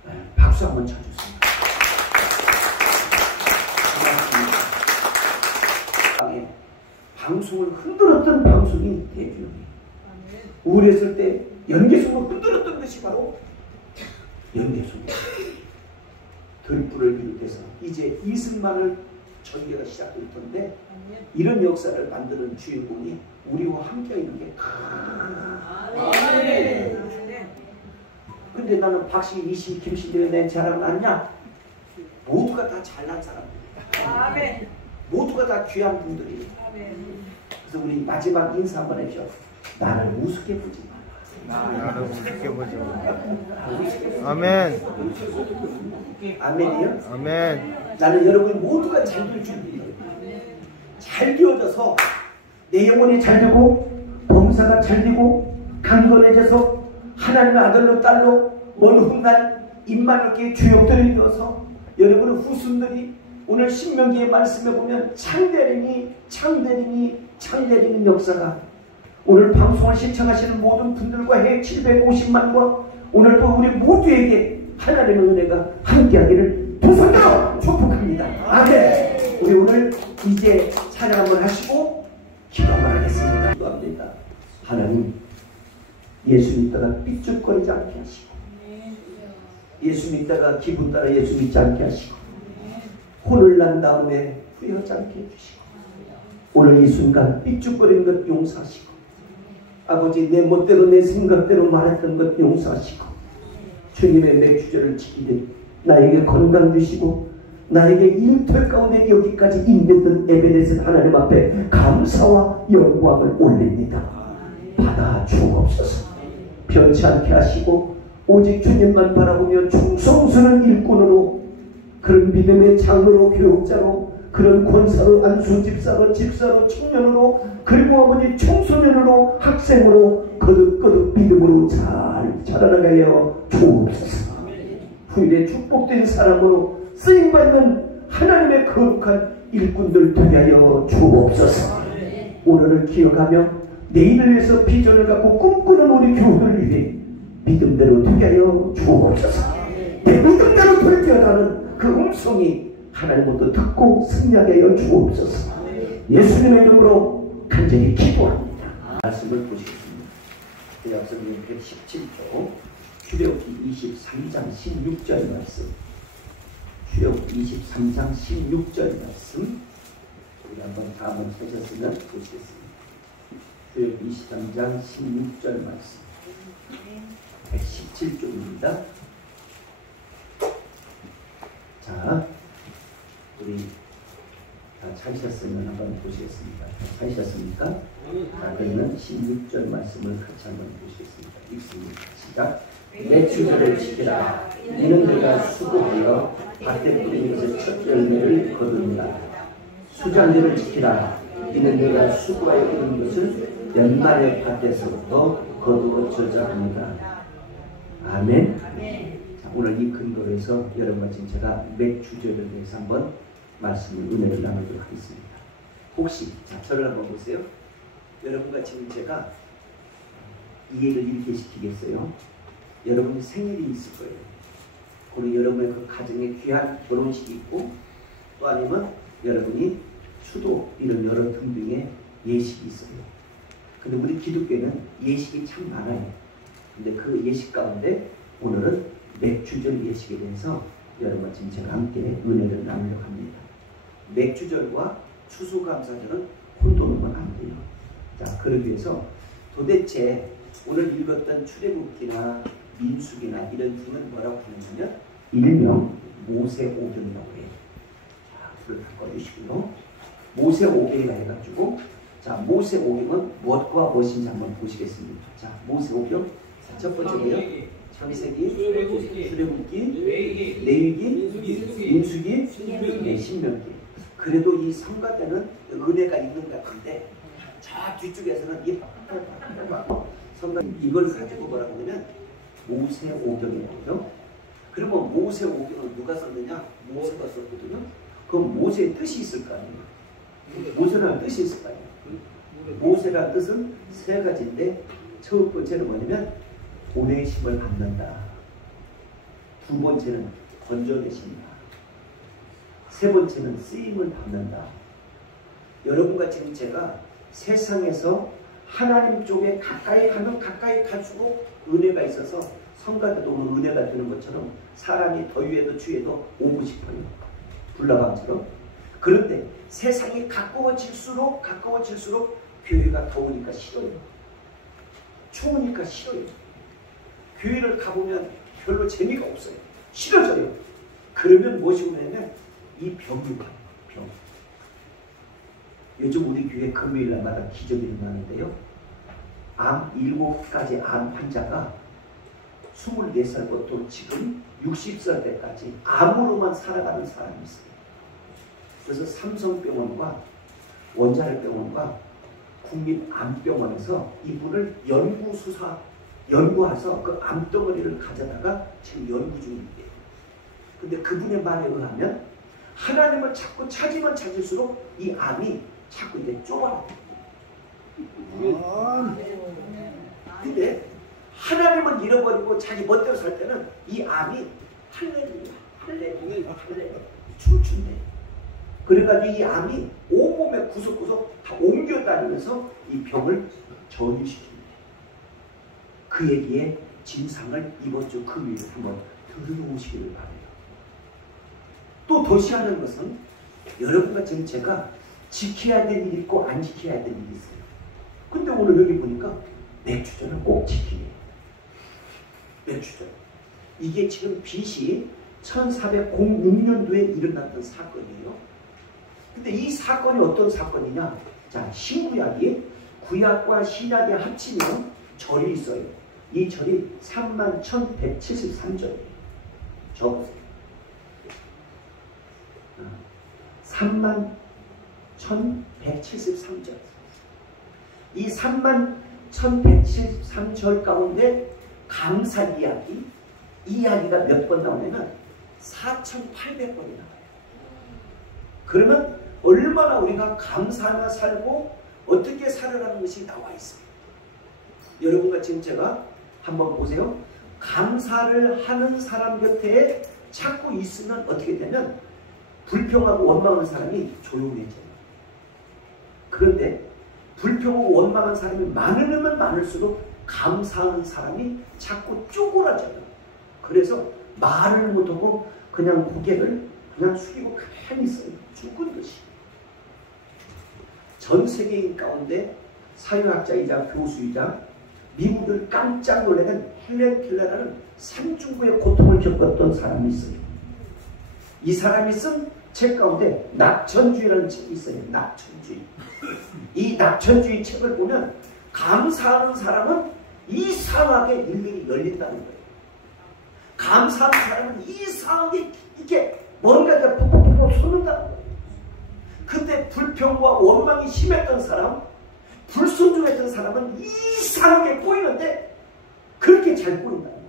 네, 박수 한번 쳐주세요. 방송을 흔들었던 방송이 대주영이에요. 우울했을 때 연계성을 흔들었던 것이 바로 연계성이에요. 들불을 비롯해서 이제 이승만을 전개가 시작될 텐데 이런 역사를 만드는 주인공이 우리와 함께 있는 게 근데 나는 박씨, 이씨, 김씨 내 자랑은 아니냐? 모두가 다 잘난 사람들이야. 모두가 다 귀한 분들이에요. 그래서 우리 마지막 인사 한번 해줘. 나를 우습게 보지 마라. 나를 우습게 보지 마라. 아멘. 아멘이요? 아멘. 나는 여러분 모두가 잘 될 준비해요. 잘 되어져서 내 영혼이 잘 되고 범사가 잘 되고 강건해져서 하나님의 아들로 딸로 먼 훗날 임마누엘의 주역들이 되어서 여러분의 후손들이 오늘 신명기의 말씀에 보면 창대리니 역사가 오늘 방송을 시청하시는 모든 분들과 해 750만과 오늘도 우리 모두에게 하나님의 은혜가 함께하기를 두 손으로 축복합니다. 아멘. 우리 오늘 이제 찬양 한번 하시고 기도 한번 하겠습니다. 기도합니다. 하나님, 예수 믿다가 삐죽거리지 않게 하시고 예수 믿다가 기분 따라 예수 믿지 않게 하시고 혼을 난 다음에 후회하지 않게 해주시고 오늘 이 순간 삐죽거리는 것 용서하시고 아버지 내 멋대로 내 생각대로 말했던 것 용서하시고 주님의 내 주제를 지키듯 나에게 건강 주시고 나에게 일터 가운데 여기까지 인도했던 에베네zer 하나님 앞에 감사와 영광을 올립니다. 받아 주옵소서. 변치 않게 하시고 오직 주님만 바라보며 충성스러운 일꾼으로 그런 믿음의 장로로 교육자로 그런 권사로 안수집사로 집사로 청년으로 그리고 아버지 청소년으로 학생으로 거듭거듭 믿음으로 잘 자라나가여 주옵소서. 후일에 축복된 사람으로 쓰임받는 하나님의 거룩한 일꾼들 되게 하여 주옵소서. 오늘을 기억하며 내일을 위해서 비전을 갖고 꿈꾸는 우리 교우들을 위해 믿음대로 되게 하여 주옵소서. 내 믿음대로 돌려가는 그 음성이 하나님부터 듣고 승리하게 하여 주옵소서. 예수님의 이름으로 간절히 기도합니다. 말씀을 보시겠습니다. 약속님 117조 출애굽기 23장 16절 말씀. 출애굽기 23장 16절 말씀. 우리 한번 다 한번 찾았으면 보시겠습니다. 출애굽기 23장 16절 말씀. 117조입니다. 자, 우리 다 찾으셨으면 한번 보시겠습니다. 찾으셨습니까? 자, 그러면 16절 말씀을 같이 한번 보시겠습니다. 읽습니다. 시작. 내 주제를 지키라. 이는 내가 수고하여 밭에 뿌린 것의 첫 열매를 거두니라. 수장제를 지키라. 이는 내가 수고하여 뿌린 것을 연말의 밭에서부터 거두어져야 합니다. 아멘. 자, 오늘 이 근거로 해서 여러분과 지금 제가 몇 주제에 대해서 한번 말씀을 은혜를 나누도록 하겠습니다. 혹시 자, 저를 한번 보세요. 여러분과 지금 제가 이해를 이렇게 시키겠어요. 여러분 생일이 있을 거예요. 그리고 여러분의 그 가정에 귀한 결혼식이 있고 또 아니면 여러분이 수도 이런 여러 등등의 예식이 있어요. 근데 우리 기독교는 예식이 참 많아요. 근데 그 예식 가운데 오늘은 맥주절 예식에 대해서 여러분과 지금 제가 함께 은혜를 나누려고 합니다. 맥주절과 추수감사절은 혼돈하면 안 돼요. 자, 그러기 위해서 도대체 오늘 읽었던 출애굽기나 민수기나 이런 등은 뭐라고 하냐면 일명 모세오경이라고 해요. 자, 불을 다 꺼주시고요. 모세오경이라 해가지고 자, 모세오경은 무엇과 무엇인지 한번 보시겠습니다. 자, 모세오경 첫 번째 뭐예요? 창세기, 출애굽기, 레위기, 민수기, 네, 신명기. 그래도 이 성가대는 은혜가 있는 것 같은데 저 뒤쪽에서는 이 성가 이걸 가지고 뭐라고 하냐면 모세오경이라고요. 그리고 모세오경은 누가 썼느냐? 모세가 썼거든요. 그럼 모세의 뜻이 있을 거 아니에요. 모세라는 뜻이 있을 거 아니에요. 모세라는 뜻은 세 가지인데 첫 번째는 뭐냐면 보내심을 받는다. 두 번째는 건져내신다. 세 번째는 쓰임을 받는다. 여러분과 지금 제가 세상에서 하나님 쪽에 가까이 가면 가까이 갈수록 은혜가 있어서 성가대도 오면 은혜가 되는 것처럼 사람이 더위에도 추위에도 오고 싶어요. 불나방처럼. 그런데 세상이 가까워질수록 교회가 더우니까 싫어요. 추우니까 싫어요. 교회를 가보면 별로 재미가 없어요. 싫어져요. 그러면 무엇이 오냐면 이 병이 와요. 병. 요즘 우리 교회 금요일날마다 기적이 일어나는데요. 암 7가지 암 환자가 24살부터 지금 60살 때까지 암으로만 살아가는 사람이 있어요. 그래서 삼성병원과 원자력병원과 국민암병원에서 이분을 연구해서 그 암덩어리를 가져다가 지금 연구 중인데요. 근데 그분의 말에 의하면 하나님을 자꾸 찾으면 찾을수록 이 암이 자꾸 이제 좁아요. 근데 하나님을 잃어버리고 자기 멋대로 살 때는 이 암이 할렐루야 춤춘대. 그래가지고 이 암이 온몸에 구석구석 다 옮겨다니면서 이 병을 전이시킵니다. 그 얘기의 진상을 이번 주 금요일에 한번 들어오시기를 바라요. 또 더 시하는 것은 여러분과 지금 제가 지켜야 될 일이 있고 안 지켜야 될 일이 있어요. 근데 오늘 여기 보니까 맥주전을 꼭 지키네. 맥주전. 이게 지금 BC 1406년도에 일어났던 사건이에요. 근데 이 사건이 어떤 사건이냐? 자, 신구약이 구약과 신약이 합치면 절이 있어요. 이 절이 31,173절이에요. 적으세요. 31,173절. 이 31,173절 가운데 감사 이야기가 몇 번 나오냐면 4,800번이 나와요. 그러면 얼마나 우리가 감사하며 살고 어떻게 살아가는 것이 나와 있어요. 여러분과 지금 제가 한번 보세요. 감사를 하는 사람 곁에 자꾸 있으면 어떻게 되면 불평하고 원망하는 사람이 조용해져요. 그런데 불평하고 원망하는 사람이 많으면 많을수록 감사하는 사람이 자꾸 쪼그라져요. 그래서 말을 못하고 그냥 고개를 그냥 숙이고 가만히 있어요. 죽은 듯이. 전 세계인 가운데 사회학자이자 교수이자 미국을 깜짝 놀라는 헬렌 켈러라는 삼중구의 고통을 겪었던 사람이 있어요. 이 사람이 쓴 책 가운데 낙천주의라는 책이 있어요. 낙천주의. 이 낙천주의 책을 보면 감사하는 사람은 이상하게 일들이 열린다는 거예요. 감사하는 사람은 이상하게 이렇게 뭔가 푹푹푹 솟는다는 거예요. 그때 불평과 원망이 심했던 사람, 불순종했던 사람은 이상하게 꼬이는데 그렇게 잘 꼬인다는 거예요.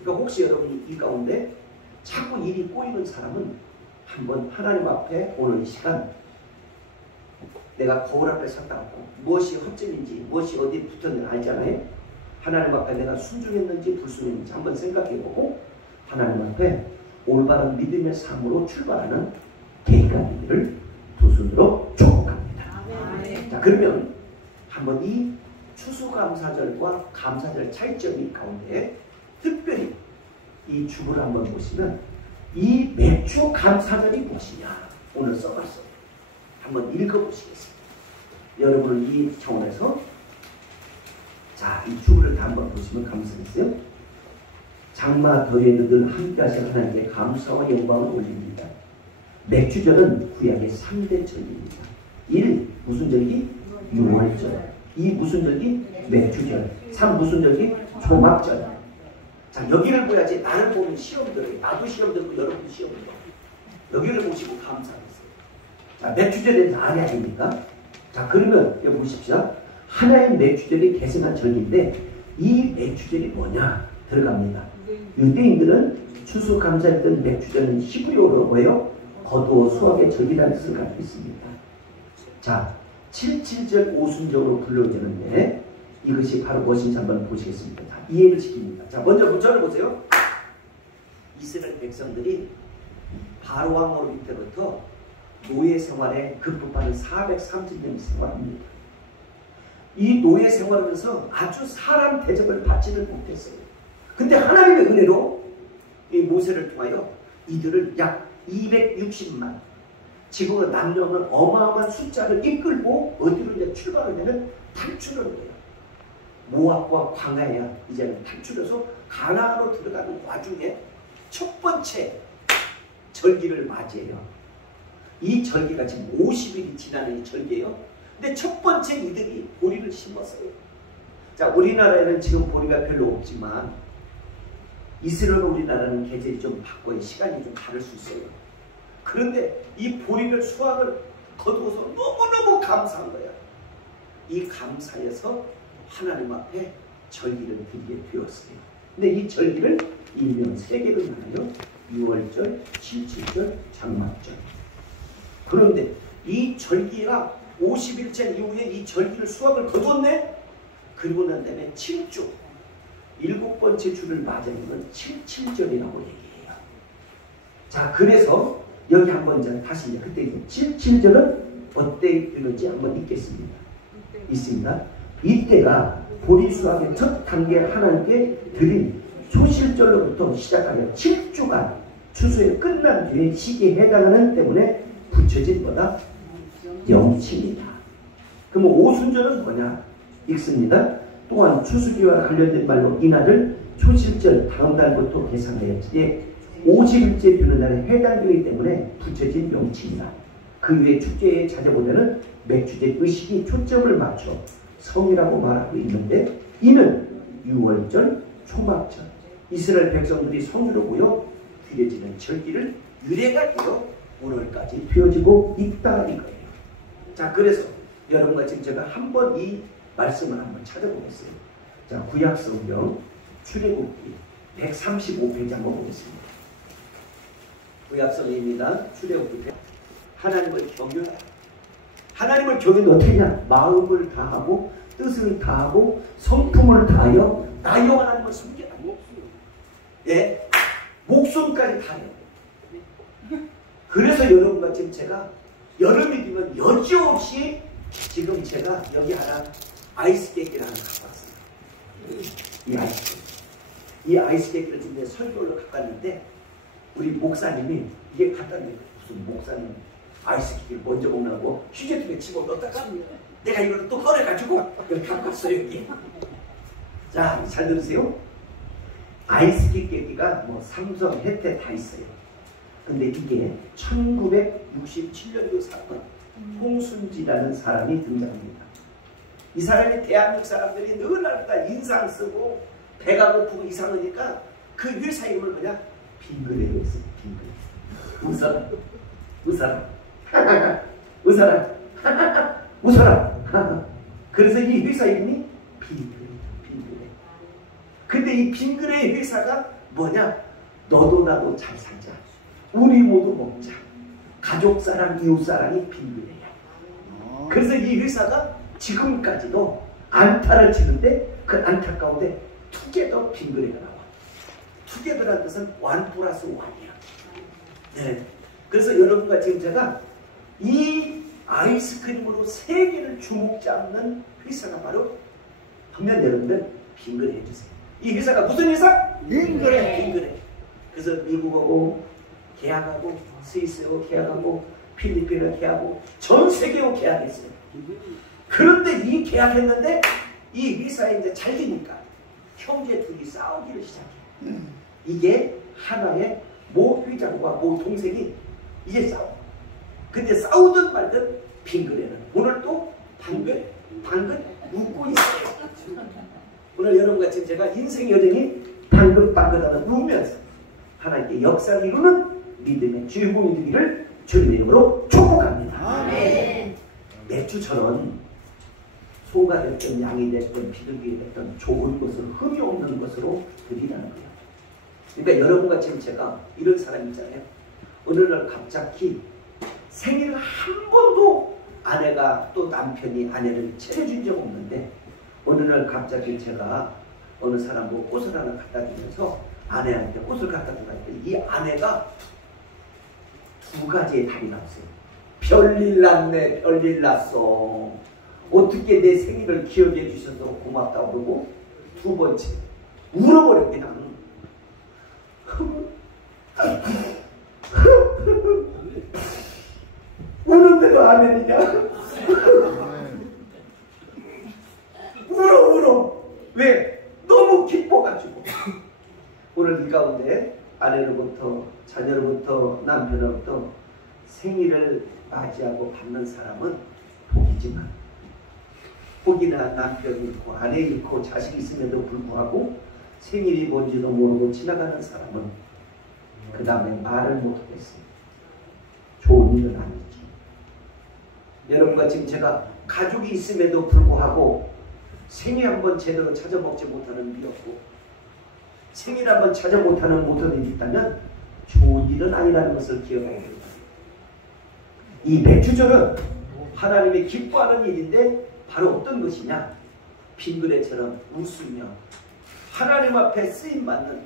그러니까 혹시 여러분이 이 가운데 자꾸 일이 꼬이는 사람은 한번 하나님 앞에 오늘 이 시간 내가 거울 앞에 섰다고 무엇이 허점인지 무엇이 어디에 붙었는지 알잖아요. 하나님 앞에 내가 순종했는지 불순종했는지 한번 생각해보고 하나님 앞에 올바른 믿음의 삶으로 출발하는 계획가들을 두 손으로 축복합니다. 자, 그러면 한번 이 추수감사절과 감사절 차이점이 가운데 특별히 이 주부를 한번 보시면 이 맥주 감사절이 무엇이냐 오늘 써봤어요. 한번 읽어보시겠습니다. 여러분은 이 차원에서 자, 이 주부를 다 한번 보시면 감사했어요. 장마 더위에도 늘 함께 하신 하나님께 감사와 영광을 올립니다. 맥주절은 구약의 3대 절입니다. 1. 무슨 절기? 유월절. 2. 무슨 절기? 맥주절. 3. 무슨 절기? 초막절. 자, 여기를 보야지 나를 보면 시험 들어요. 나도 시험 들고 여러분도 시험 들고 여기를 보시고 감사하겠어요. 자, 맥주절에 날이 아닙니까? 자, 그러면 여기 보십시오. 하나의 맥주절이 계승한 절기인데 이 맥주절이 뭐냐 들어갑니다. 유대인들은 추수감사했던 맥주절은 시구려로 뭐예요? 거두어 수확의 절기라는 뜻을 갖고 있습니다. 자, 77절 오순절로 불러지는데 이것이 바로 무엇인지 한번 보시겠습니다. 자, 이해를 시킵니다. 자, 먼저 문자를 보세요. 이스라엘 백성들이 바로 왕 오를 때부터 노예 생활에 급급하는 430년이 생활합니다. 이 노예 생활하면서 아주 사람 대접을 받지를 못했어요. 근데 하나님의 은혜로 이 모세를 통하여 이들을 약 260만, 지금은 남녀는 어마어마한 숫자를 이끌고 어디로 이제 출발을 하면 탈출을 해요. 모압과 광야에 이제는 탈출해서 가나안으로 들어가는 와중에 첫 번째 절기를 맞이해요. 이 절기가 지금 50일이 지나는 이 절기예요. 근데 첫 번째 이들이 보리를 심었어요. 자, 우리나라에는 지금 보리가 별로 없지만 이스라엘 우리나라는 계절이 좀 바꿔요. 시간이 좀 다를 수 있어요. 그런데 이 보리를 수확을 거두어서 너무너무 감사한 거야. 이 감사에서 하나님 앞에 절기를 드리게 되었어요. 근데 이 절기를 일명 세 개로 나눠요. 6월절, 77절, 장막절. 그런데 이 절기가 50일째 이후에 이 절기를 수확을 거두었네. 그리고 난 다음에 7주, 7번째 주를 맞이하는 건 77절이라고 얘기해요. 자, 그래서 여기 한번 이제 다시 이제 그때 77절은 어때 있는지 한번 읽겠습니다. 있습니다. 이때가 보리 수확의 첫 단계 하나님께 드린 초실절로부터 시작하여 7주간 추수에 끝난 뒤에 시기에 해당하는 때문에 붙여진 거다. 명칭이다. 그럼 오순절은 뭐냐? 읽습니다. 또한 추수기와 관련된 말로 이날을 초실절 다음 달부터 계산하여 50일째 되는 날에 해당되기 때문에 붙여진 명칭이다. 그 위에 축제에 찾아보면 맥주제 의식이 초점을 맞춰 성이라고 말하고 있는데 이는 6월절, 초막절, 이스라엘 백성들이 성으로 모여 드려지는 절기를 유래가 되어 오늘까지 되어지고 있다 이거예요. 자, 그래서 여러분과 지금 제가 한번 이 말씀을 한번 찾아보겠어요. 자, 구약성경 출애굽기 135페이지 한번 보겠습니다. 구약성경입니다. 출애굽기. 하나님을 경외하라. 하나님을 경외는 어떻게 하냐? 마음을 다하고 뜻을 다하고 성품을 다하여 나 여호와 하나님을 섬기라. 예, 목숨까지 다해야 돼요. 그래서 여러분과 지금 제가 여름이 되면 여지없이 지금 제가 여기 하나 아이스 케이크를 하나 갖고 왔어요. 이 아이스 케이크. 이 아이스 케이크를 지금 설교로 갖고 왔는데 우리 목사님이 이게 갖다 내 무슨 목사님 아이스 케이크를 먼저 먹는다고 휴지통에 집어넣었다가 내가 이걸 또 꺼내가지고 여기 갖고 왔어요. 여기. 자, 잘 들으세요. 아이스 케이크가 뭐 삼성, 혜태 다 있어요. 근데 이게 1967년도 사건 홍순지라는 사람이 등장합니다. 이 사람이 대한민국 사람들이 늘 날마다 인상 쓰고 배가 고프고 이상하니까 그 회사 이름을 뭐냐? 빙그레로 했어요. 빙그레. 웃어라. 웃어라. 웃어라. 그래서 이 회사 이름이 빙그레. 근데 이 빙그레의 회사가 뭐냐? 너도 나도 잘 살자. 우리 모두 먹자. 가족사랑, 이웃사랑이 빙그레야. 그래서 이 회사가 지금까지도 안타를 치는데 그 안타 가운데 투게더 빙그레가 나와. 투게더라는 뜻은 1+1이야. 네. 그래서 여러분과 지금 제가 이 아이스크림으로 세계를 주목 잡는 회사가 바로 한번 여러분들 빙그레 해주세요. 이 회사가 무슨 회사? 빙그레. 그래서 미국하고 계약하고 스위스하고 계약하고 필리핀하고 계약하고 전 세계하고 계약했어요. 그런데 이 계약했는데 이 회사에 이제 잘 되니까 형제 둘이 싸우기를 시작해요. 이게 하나의 모 회장과 모 동생이 이제 싸워. 근데 싸우든 말든 빙그레는 오늘 또 방긋 웃고 있어요. 오늘 여러분과 지금 제가 인생 여정이 방긋방긋하다 웃으면서 하나님께 역사를 이루는 믿음의 주인공이 되기를 주님의 이름으로 축복합니다. 아멘. 맥주처럼 소가 됐든 양이 됐든 비둘기 됐든 좋은 것으로 흠이 없는 것으로 드리라는 거예요. 그러니까 여러분과 지금 제가 이런 사람 있잖아요. 어느 날 갑자기 생일을 한 번도 아내가 또 남편이 아내를 채워준 적 없는데 어느 날 갑자기 제가 어느 사람 뭐 꽃을 하나 갖다 주면서 아내한테 꽃을 갖다 주는데 이 아내가 두 가지의 답이 나왔어요. 별일 났네, 별일 났어. 어떻게 내 생일을 기억해 주셔서 고맙다고 그러고 두 번째 울어버려 그냥. 우는데도 아멘이냐? 울어. 왜? 너무 기뻐가지고. 오늘 이 가운데 아내로부터 자녀로부터 남편으로부터 생일을 맞이하고 받는 사람은 복이지만 혹이나 남편이 있고 아내 있고 자식이 있음에도 불구하고 생일이 뭔지도 모르고 지나가는 사람은 그 다음에 말을 못하겠습니다. 좋은 일은 아니죠. 여러분과 지금 제가 가족이 있음에도 불구하고 생일 한번 제대로 찾아 먹지 못하는 미역국, 생일 한번 찾아 못하는 일이 있다면 좋은 일은 아니라는 것을 기억해야 됩니다. 이 배추절은 하나님이 기뻐하는 일인데 바로 어떤 것이냐? 빙그레처럼 웃으며 하나님 앞에 쓰임받는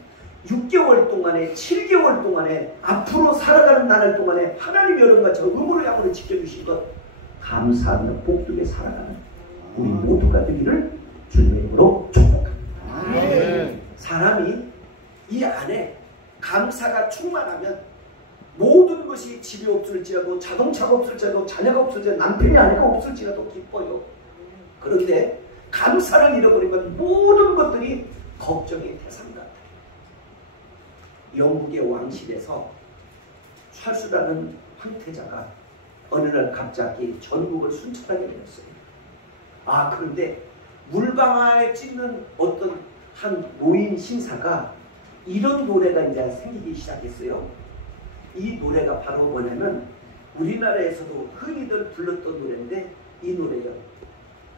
6개월 동안에 7개월 동안에 앞으로 살아가는 나날 동안에 하나님 여러분과 저 의무를 양으로 지켜주신 것 감사하며 복되게 살아가는 우리 모두가 되기를 주님의 이름으로 축복합니다. 사람이 이 안에 감사가 충만하면 모든 것이 집이 없을지라도 자동차가 없을지라도 자녀가 없을지라도 남편이 아내가 없을지라도 기뻐요. 그런데 감사를 잃어버리면 모든 것들이 걱정의 대상 같아요. 영국의 왕실에서 찰스라는 황태자가 어느 날 갑자기 전국을 순찰하게 되었어요. 그런데 물방아에 찍는 어떤 한 노인 신사가 이런 노래가 이제 생기기 시작했어요. 이 노래가 바로 뭐냐면 우리나라에서도 흔히들 불렀던 노래인데 이 노래요.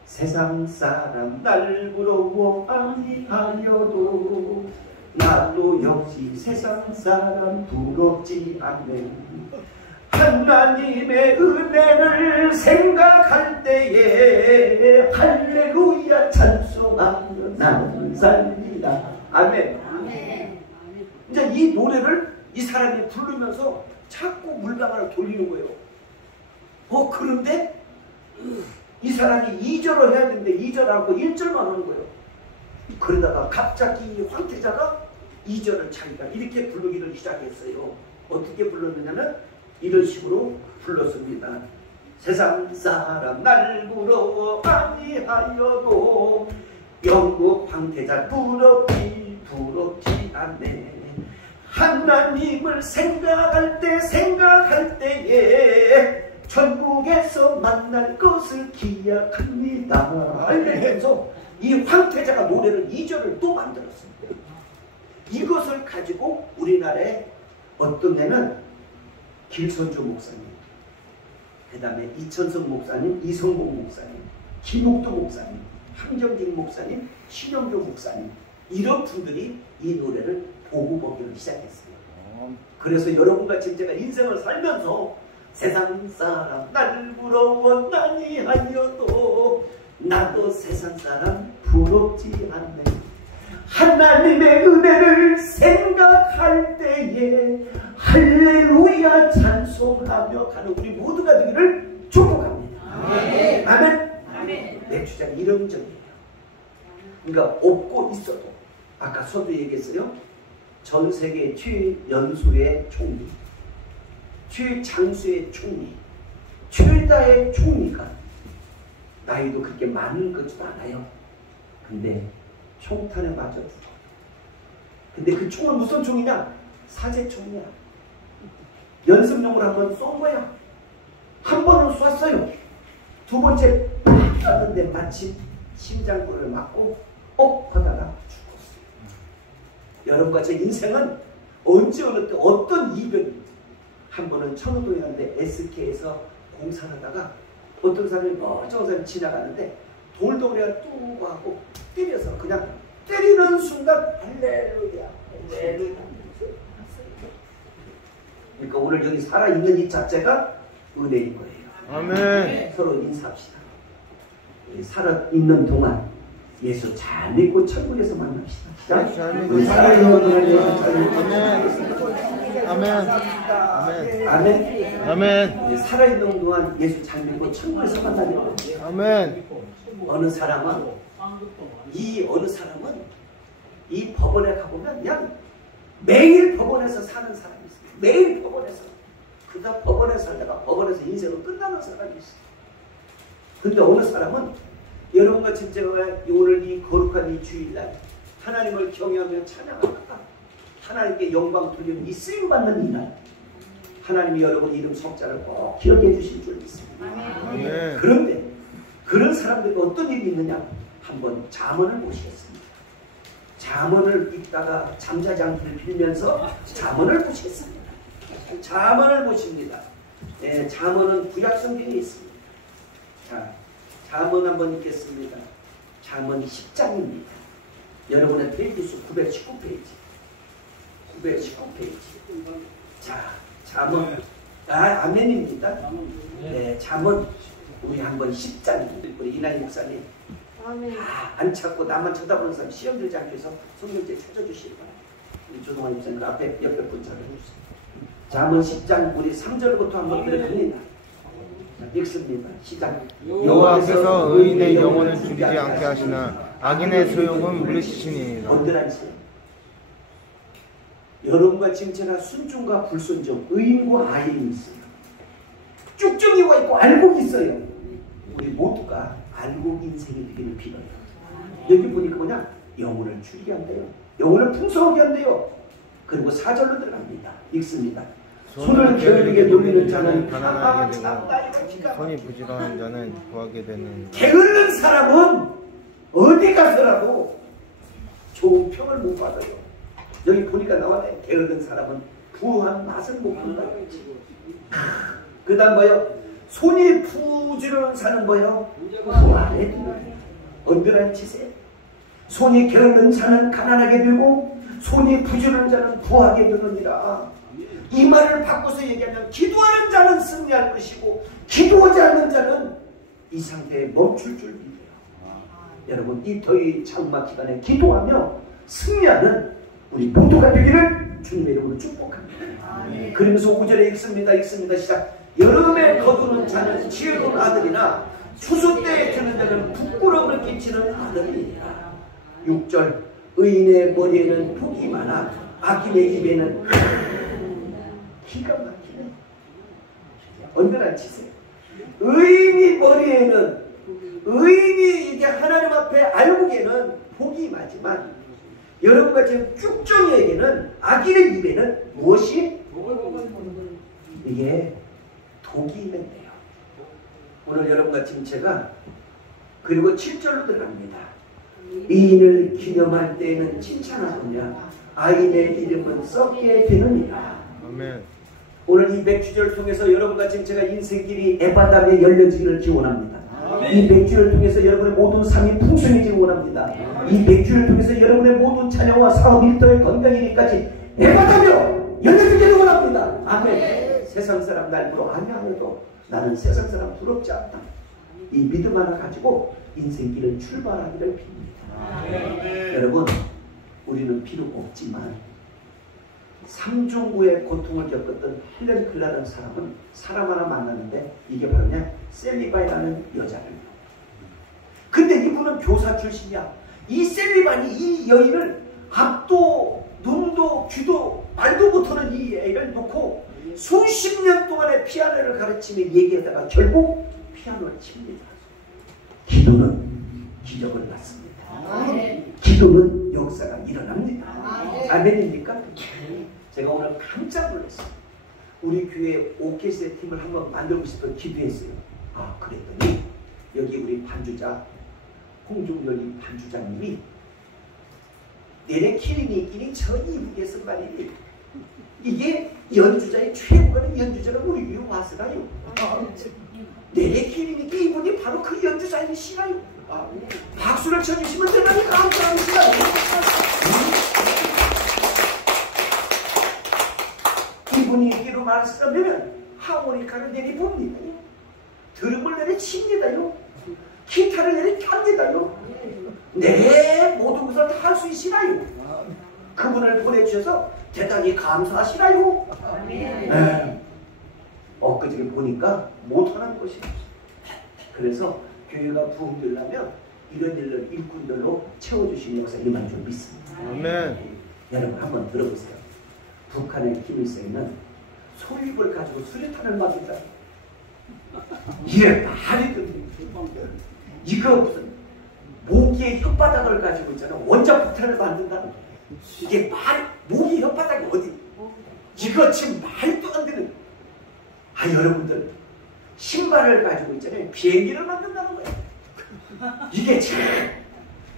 세상 사람 날 부러워 아니하여도 나도 역시 세상 사람 부럽지 않네. 하나님의 은혜를 생각할 때에 할렐루야 찬송하며 나는 살리라. 아멘. 이제 이 노래를 이 사람이 부르면서 자꾸 물방아를 돌리는 거예요. 그런데 이 사람이 2절을 해야 되는데 2절 안 하고 1절만 하는 거예요. 그러다가 갑자기 황태자가 2절을 자기가 이렇게 부르기를 시작했어요. 어떻게 불렀느냐면 이런 식으로 불렀습니다. 세상 사람 날 부러워 아니하여도 영국 황태자 부럽지 않네. 하나님을 생각할 때에 천국에서 만날 것을 기약합니다. 그래서 이 황태자가 노래를 2절을 또 만들었습니다. 이것을 가지고 우리나라에 어떤 데는 길선조 목사님, 그 다음에 이천성 목사님, 이성봉 목사님, 김옥도 목사님, 함정진 목사님, 신영교 목사님 이런 분들이 이 노래를 보고 보기를 시작했어요. 그래서 여러분과 지금 제가 인생을 살면서 세상 사람 날 부러워 아니하여도 나도 세상 사람 부럽지 않네. 하나님의 은혜를 생각할 때에 할렐루야 찬송하며 가는 우리 모두가 되기를 축복합니다. 아멘. 아멘. 내 주장이 이런 점이에요. 그러니까 없고 있어도 아까 서두 얘기했어요. 전 세계 최연소의 총리, 최장수의 총리, 최다의 총리가 나이도 그렇게 많은 것도 않아요. 근데 총탄에 맞아 죽어. 근데 그 총은 무슨 총이냐? 사제총이야. 연습용으로 한번 쏜 거야. 한 번은 쐈어요. 두 번째 팍 쐈는데 마치 심장부를 맞고 하다가 죽었어요. 여러분과 제 인생은 언제 어느 때 어떤 이변이 한 번은 천호동에 갔는데 SK에서 공사를 하다가 어떤 사람이 멀쩡한 사람이 지나가는데 돌덩어리가 뚝 하고 때려서 그냥 때리는 순간 할렐루야 할렐루야. 그러니까 오늘 여기 살아있는 이 자체가 은혜인 거예요. 아멘. 서로 인사합시다. 살아 있는 동안 예수 잘 믿고 천국에서 만납시다. 시작. 잘 믿고 우리 살아있는 동안 예수 잘 믿고 아멘. 아멘. 아멘. 아멘. 우리 살아있는 동안 예수 잘 믿고 천국에서 만나기로. 아멘. 어느 사람은 이 법원에 가보면 그냥 매일 법원에서 사는 사람이 있어요. 매일 법원에서. 그가 법원에 살다가 법원에서 인생을 끝나는 사람이 있어요. 근데 어느 사람은 여러분과 진짜 오늘 이 거룩한 이 주일날 하나님을 경외하며 찬양하다가 하나님께 영광 돌리는 이 쓰임받는 이날 하나님이 여러분 이름 석자를 꼭 기억해 주실 줄 믿습니다. 아멘. 그런데 그런 사람들이 어떤 일이 있느냐 한번 잠언을 보시겠습니다. 잠언을 읽다가 잠자지 않기를 빌면서 잠언을 보시겠습니다. 잠언을 보십니다. 네, 잠언은 구약성경에 있습니다. 자, 잠언 한번 읽겠습니다. 잠언 10장입니다. 여러분의 페이지수 919페이지. 919페이지. 자, 잠언. 아멘입니다. 네, 잠언. 우리 한번 10장입니다. 우리 이나희 목사님. 안 찾고 나만 쳐다보는 사람 시험 들지 않기 위해서 성경책 찾아주시기 바랍니다. 우리 조동환 목사님 앞에 옆에 분자를 해주세요. 잠언 10장 우리 3절부터 한번 들어갑니다. 읽습니다. 시작. 여호와께서 의인의 영혼을 죽이지 않게 하시나 악인의 소욕은 물리치시니이다. 언더라이세요. 여러분과 지금 제가 순종과 불순종, 의인과 아인이 있어요. 쭉쭉이가 있고 알곡이 있어요. 우리 모두가 알곡 인생이 되기를 빌어요. 여기 보니까 뭐냐? 영혼을 줄이게 한대요. 영혼을 풍성하게 한대요. 그리고 4절로 들어갑니다. 읽습니다. 손을 게으르게 놀리는 자는 가난하게 되고 손이 부지런한 자는 구하게 되는. 게으른 사람은 어디 가서라도 좋은 평을 못 받아요. 여기 보니까 나와요. 게으른 사람은 부한 맛을 못 본다. 그 다음 뭐요? 손이 부지런한 사는 뭐요? 부안에 언더라인 치세요. 손이 게으른 자는 가난하게 되고 손이 부지런한 자는 부하게 되느니라. 이 말을 바꿔서 얘기하면 기도하는 자는 승리할 것이고 기도하지 않는 자는 이 상태에 멈출 줄 믿어요. 여러분 이 더위 장마 기간에 기도하며 승리하는 우리 모두가 되기를 주님의 이름으로 축복합니다. 그러면서 5절에 읽습니다. 시작. 여름에 거두는 자는 지혜로운 아들이나 추수 때에 드는 자는 부끄러움을 끼치는 아들이니라. 6절 의인의 머리에는 복이 많아 악인의 입에는 기가 막히네. 언제나 치세요. 의인이 머리에는 의인이 이게 하나님 앞에 알고기에는 복이 많지만 여러분과 지금 쭉정이에게는 악인의 입에는 무엇이? 이게 독이 있는데요. 오늘 여러분과 지금 제가 그리고 7절로 들어갑니다. 의인을 기념할 때에는 칭찬하느냐 악인의 이름은 썩게 되느니라. 아멘. 오늘 이 맥주를 통해서 여러분과 지금 제가 인생길이 에바담에 열려지기를 기원합니다. 이 맥주를 통해서 여러분의 모든 삶이 풍성해지기를 원합니다. 이 맥주를 통해서 여러분의 모든 자녀와 사업 일터의 건강이니까지 에바담에 열려지기를 원합니다. 아멘. 세상 사람 날 부러 아니하여도 나는 세상 사람 부럽지 않다. 이 믿음 하나 가지고 인생길을 출발하기를 빕니다. 여러분 우리는 비록 없지만 삼중구의 고통을 겪었던 헬렌 클라라는 사람은 사람 하나 만났는데 이게 바로 그냥 셀리바이라는 여자예요. 근데 이분은 교사 출신이야. 이 셀리바니 이 여인을 앞도 눈도 귀도 말도 못하는 이 애를 놓고 수십 년 동안의 피아노를 가르치며 얘기하다가 결국 피아노를 칩니다. 기도는 기적을 낳습니다. 기도는 역사가 일어납니다. 아멘입니까? 제가 오늘 깜짝 놀랐어요. 우리 교회 오케스트라 팀을 한번 만들고 싶어 기도했어요. 아 그랬더니 여기 우리 반주자 홍종렬이 반주자님이 내내 키링이 있기니 저 이북에서 말이니 이게 연주자의 최고의 연주자가 우리 위에 왔으나요? 내내 키링이 있기 이분이 바로 그 연주자이시나요? 박수를 쳐주시면 대단히 감사합니다. 이분이 얘기로 말씀하면 하모니카를 내려봅니다. 드럼을 내려 칩니다요. 기타를 내려 탑니다요. 네, 모든 것을 다 할 수 있시나요? 그분을 보내주셔서 대단히 감사하시나요? 네. 엊그저께 보니까 못하는 것이 없어요. 그래서 교회가 부흥되려면 이런 일을 일꾼들로 채워주시는 역사 일만 좀 믿습니다. 아멘. 여러분 한번 들어보세요. 북한의 김일성은 소입을 가지고 수류탄을 맞는다. 이게 말이 됩니다. 이거 무슨 모기의 혓바닥을 가지고 있잖아. 원자폭탄을 만든다는 거예요. 이게 모기 혓바닥이 어디? 이거 지금 말도 안 되는. 여러분들 신발을 가지고 있잖아요. 비행기를 만든다는 거예요. 이게 참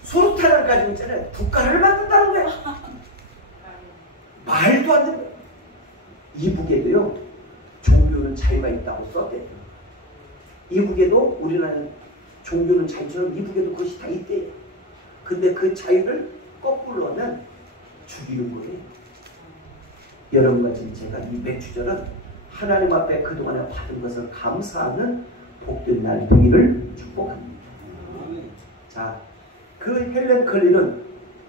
수류탄을 가지고 있잖아요. 북한을 만든다는 거예요. 말도 안 되는 거예요. 이북에도요 종교는 자유가 있다고 써대요. 이북에도 우리나라는 종교는 자유처럼 이북에도 그것이 다 있대요. 근데 그 자유를 거꾸로 하면 죽이는 거예요. 여러분과 지금 제가 이 맥주절은 하나님 앞에 그동안에 받은 것을 감사하는 복된 날 되기를 축복합니다. 자, 그 헬렌 컬리는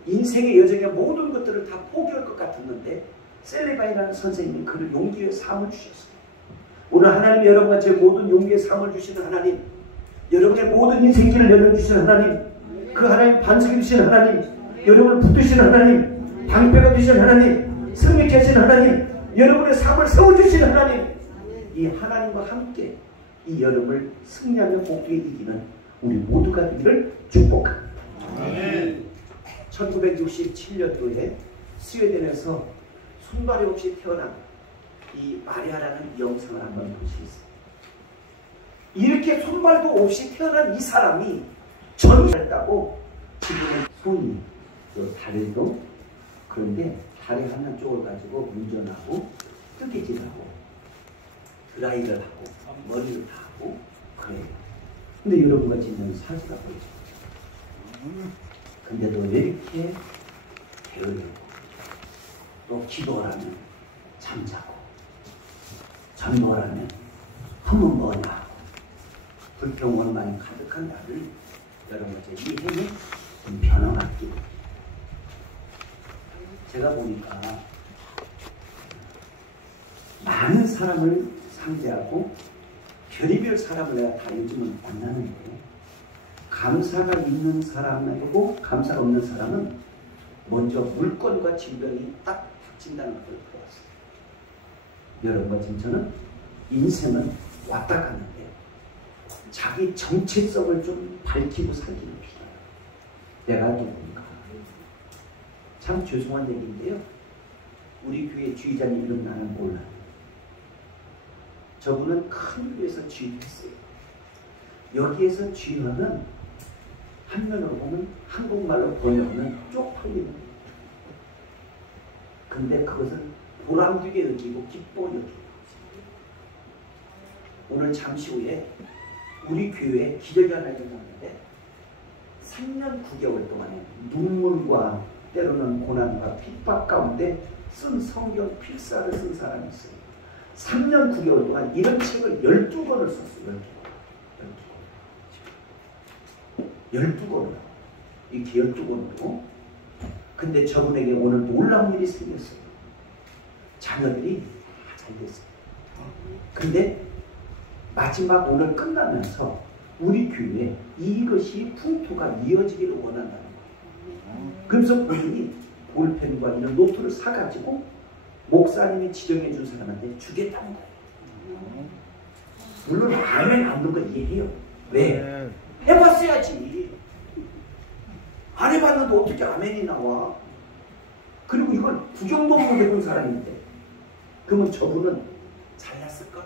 인생의 여정의 모든 것들을 다 포기할 것 같았는데 셀리바이라는 선생님이 그를 용기의 삶을 주셨어요. 오늘 하나님이 여러분과 제 모든 용기의 삶을 주시는 하나님, 여러분의 모든 인생길을 열어주시는 하나님, 그 하나님 반석이 주시는 하나님, 여러분을 붙드시는 하나님, 방패가 되시는 하나님, 승리케 하시는 하나님, 여러분의 삶을 세워주시는 하나님, 이 하나님과 함께 이 여름을 승리하며 복되게 이기는 우리 모두가 되기를 축복합니다. 1967년도에 스웨덴에서 손발이 없이 태어난 이 마리아라는 영상을 한번 보시겠습니다. 이렇게 손발도 없이 태어난 이 사람이 전했다고 지금은 손이 또 다리도 그런데 다리 한쪽을 가지고 운전하고 뜨개질하고 드라이를 하고 머리를 다 하고 그래요. 근데 여러분과 지금 사지가 보이죠. 근데도 왜 이렇게 게으르고 또 기도를 하면 잠자고 전도를 하면 한번 뭐냐 하고 불평원만이 가득한 나를 여러분과 이 행이 좀 변화받기. 제가 보니까 많은 사람을 상대하고 별의별 사람을 내가 다 요즘은 만나는데 감사가 있는 사람하고 감사가 없는 사람은 먼저 물건과 질병이 딱 닥친다는 것을 배웠어요. 여러분과 지금 저는 인생은 왔다 갔는데 자기 정체성을 좀 밝히고 살기는 필요해요. 내가 누군가. 참 죄송한 얘기인데요. 우리 교회 주의자님 이름 나는 몰라요. 저분은 큰 교회에서 주의했어요. 여기에서 주의하면 한면으로 보면 한국말로 번역하면 쪽팔리는 거예요. 근데 그것을 보람되게 느끼고 기뻐 느끼고 오늘 잠시 후에 우리 교회에 기적이 하나 일어났는데 3년 9개월 동안에 눈물과 때로는 고난과 핍박 가운데 쓴 성경 필사를 쓴 사람이 있어요. 3년 9개월 동안 이런 책을 12권을 썼어요. 12권으로. 이렇게 12권으로. 근데 저분에게 오늘 놀라운 일이 생겼어요. 자녀들이 다 잘 됐어요. 근데 마지막 오늘 끝나면서 우리 교회에 이것이 풍토가 이어지기를 원한다는 거예요. 그래서 본인이 볼펜과 이런 노트를 사가지고 목사님이 지정해 준 사람한테 주겠다는 거예요. 물론 아멘 안 그런 거 이해해요. 왜? 해봤어야지. 안 해봤는데 어떻게 아멘이 나와? 그리고 이걸 구경도 못 해본 사람인데 그러면 저분은 잘났을까?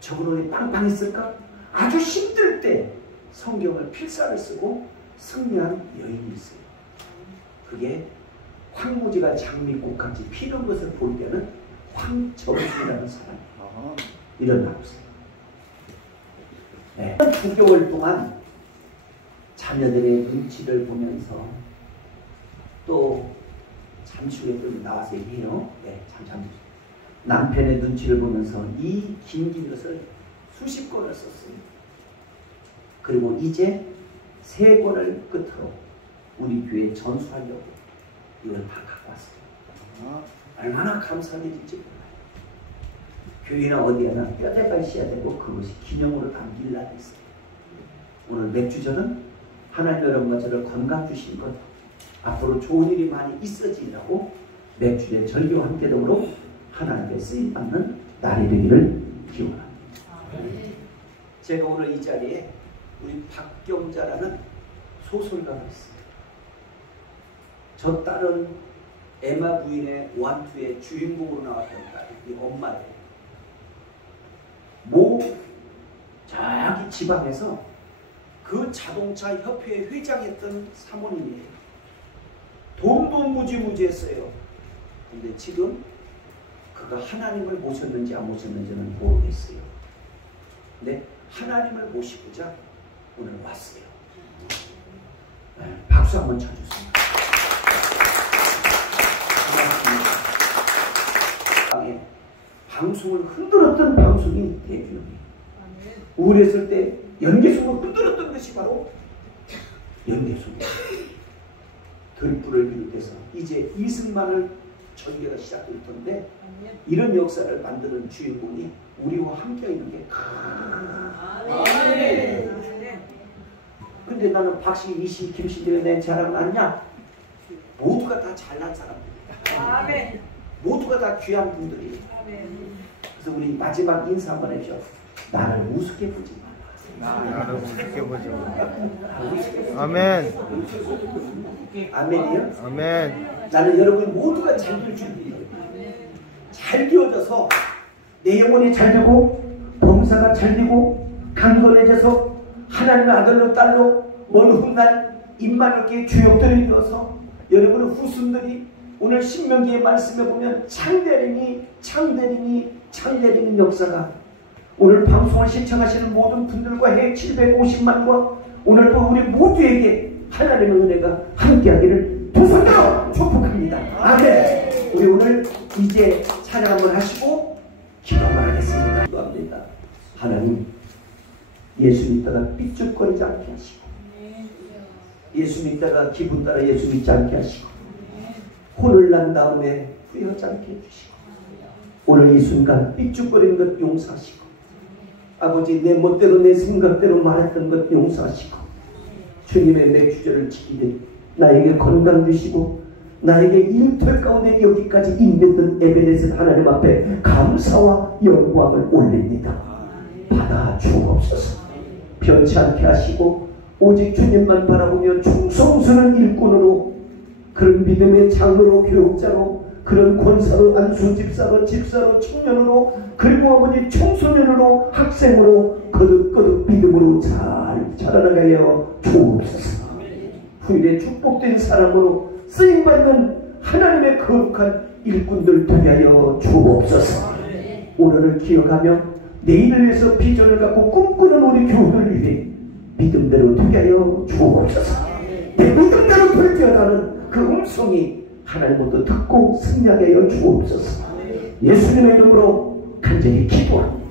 저분은 빵빵했을까? 아주 힘들 때 성경을 필사를 쓰고 승리한 여인이 있어요. 그게 황무지가 장미꽃같이 피는 것을 볼 때는 황정순이라는 사람이 일어나보세요. 네. 9개월 동안 자녀들의 눈치를 보면서 또 잠시 후에 또 나와서 얘기해요. 네, 잠시 남편의 눈치를 보면서 이 긴긴 것을 수십 권을 썼어요. 그리고 이제 3권을 끝으로 우리 교회에 전수하려고 이걸 다 갖고 왔어요. 얼마나 감사한 일인지 몰라요. 교회나 어디에나 뼈대가 있어야 되고 그것이 기념으로 남길라 했어요. 오늘 맥주전은 하나님 여러분과 저를 건강 주신 것, 앞으로 좋은 일이 많이 있어지라고 맥주의 절규와 함께 더불어 하나님께 쓰임받는 날이 되기를 기원합니다. 제가 오늘 이 자리에 우리 박경자라는 소설가가 있어요. 저 딸은 에마 부인의 원투의 주인공으로 나왔던 딸이 이 엄마예요. 저기 지방에서 그 자동차 협회에 회장했던 사모님이에요. 돈도 무지무지했어요. 근데 지금 그가 하나님을 모셨는지 안 모셨는지는 모르겠어요. 근데 하나님을 모시고자 오늘 왔어요. 네, 박수 한번 쳐주세요. 고맙습니다. 방송을 흔들었던 방송이 대주영이에요. 우울했을 때 연계속으로 흔들었던 것이 바로 연계속이에요. 들불을 비롯해서 이제 이승만을 전개가 시작될 텐데 이런 역사를 만드는 주인공이 우리와 함께 있는 게 근데 나는 박씨, 이씨, 김씨 때문에 내 자랑 아니냐? 모두가 다 잘난 사람들이에요. 모두가 다 귀한 분들이에요. 그래서 우리 마지막 인사 한번 해줘. 나를 우습게 보지 말라. 나를 우습게 보지 마. 아멘. 아멘이요? 아멘. 나는 여러분 모두가 잘 될 준비해요. 잘 되어져서 내 영혼이 잘 되고 범사가 잘 되고 강건해져서 하나님의 아들로 딸로 먼 훗날 임마누엘의 주역들이 되어서 여러분의 후손들이 오늘 신명기의 말씀에 보면 창대림이 역사가 오늘 방송을 시청하시는 모든 분들과 해 750만과 오늘도 우리 모두에게 하나님의 은혜가 함께하기를 두 손으로 축복합니다. 아멘. 우리 오늘 이제 찬양 한번 하시고 기도 한번 하겠습니다. 기도합니다. 하나님, 예수 믿다가 삐죽거리지 않게 하시고 예수 믿다가 기분 따라 예수 믿지 않게 하시고 혼을 난 다음에 후회하지 않게 해주시고 오늘 이 순간 삐죽거리는 것 용서하시고 아버지 내 멋대로 내 생각대로 말했던 것 용서하시고 주님의 맥주절을 지키되 나에게 건강 주시고 나에게 일터의 가운데 여기까지 인도했던 에베네스 하나님 앞에 감사와 영광을 올립니다. 받아 주옵소서. 변치 않게 하시고 오직 주님만 바라보며 충성스러운 일꾼으로 그런 믿음의 장로로 교육자로 그런 권사로 안수 집사로 청년으로 그리고 아버지 청소년으로 학생으로 거듭거듭 믿음으로 잘 자라나가여 주옵소서. 후일에 축복된 사람으로 쓰임받는 하나님의 거룩한 일꾼들 되게 하여 주옵소서. 오늘을 기억하며 내일을 위해서 비전을 갖고 꿈꾸는 우리 교우들을 위해 믿음대로 되게 하여 주옵소서. 내 믿음대로 돌뛰어가는 그 음성이 하나님부터 듣고 승리하게 하여 주옵소서. 예수님의 이름으로 간절히 기도합니다.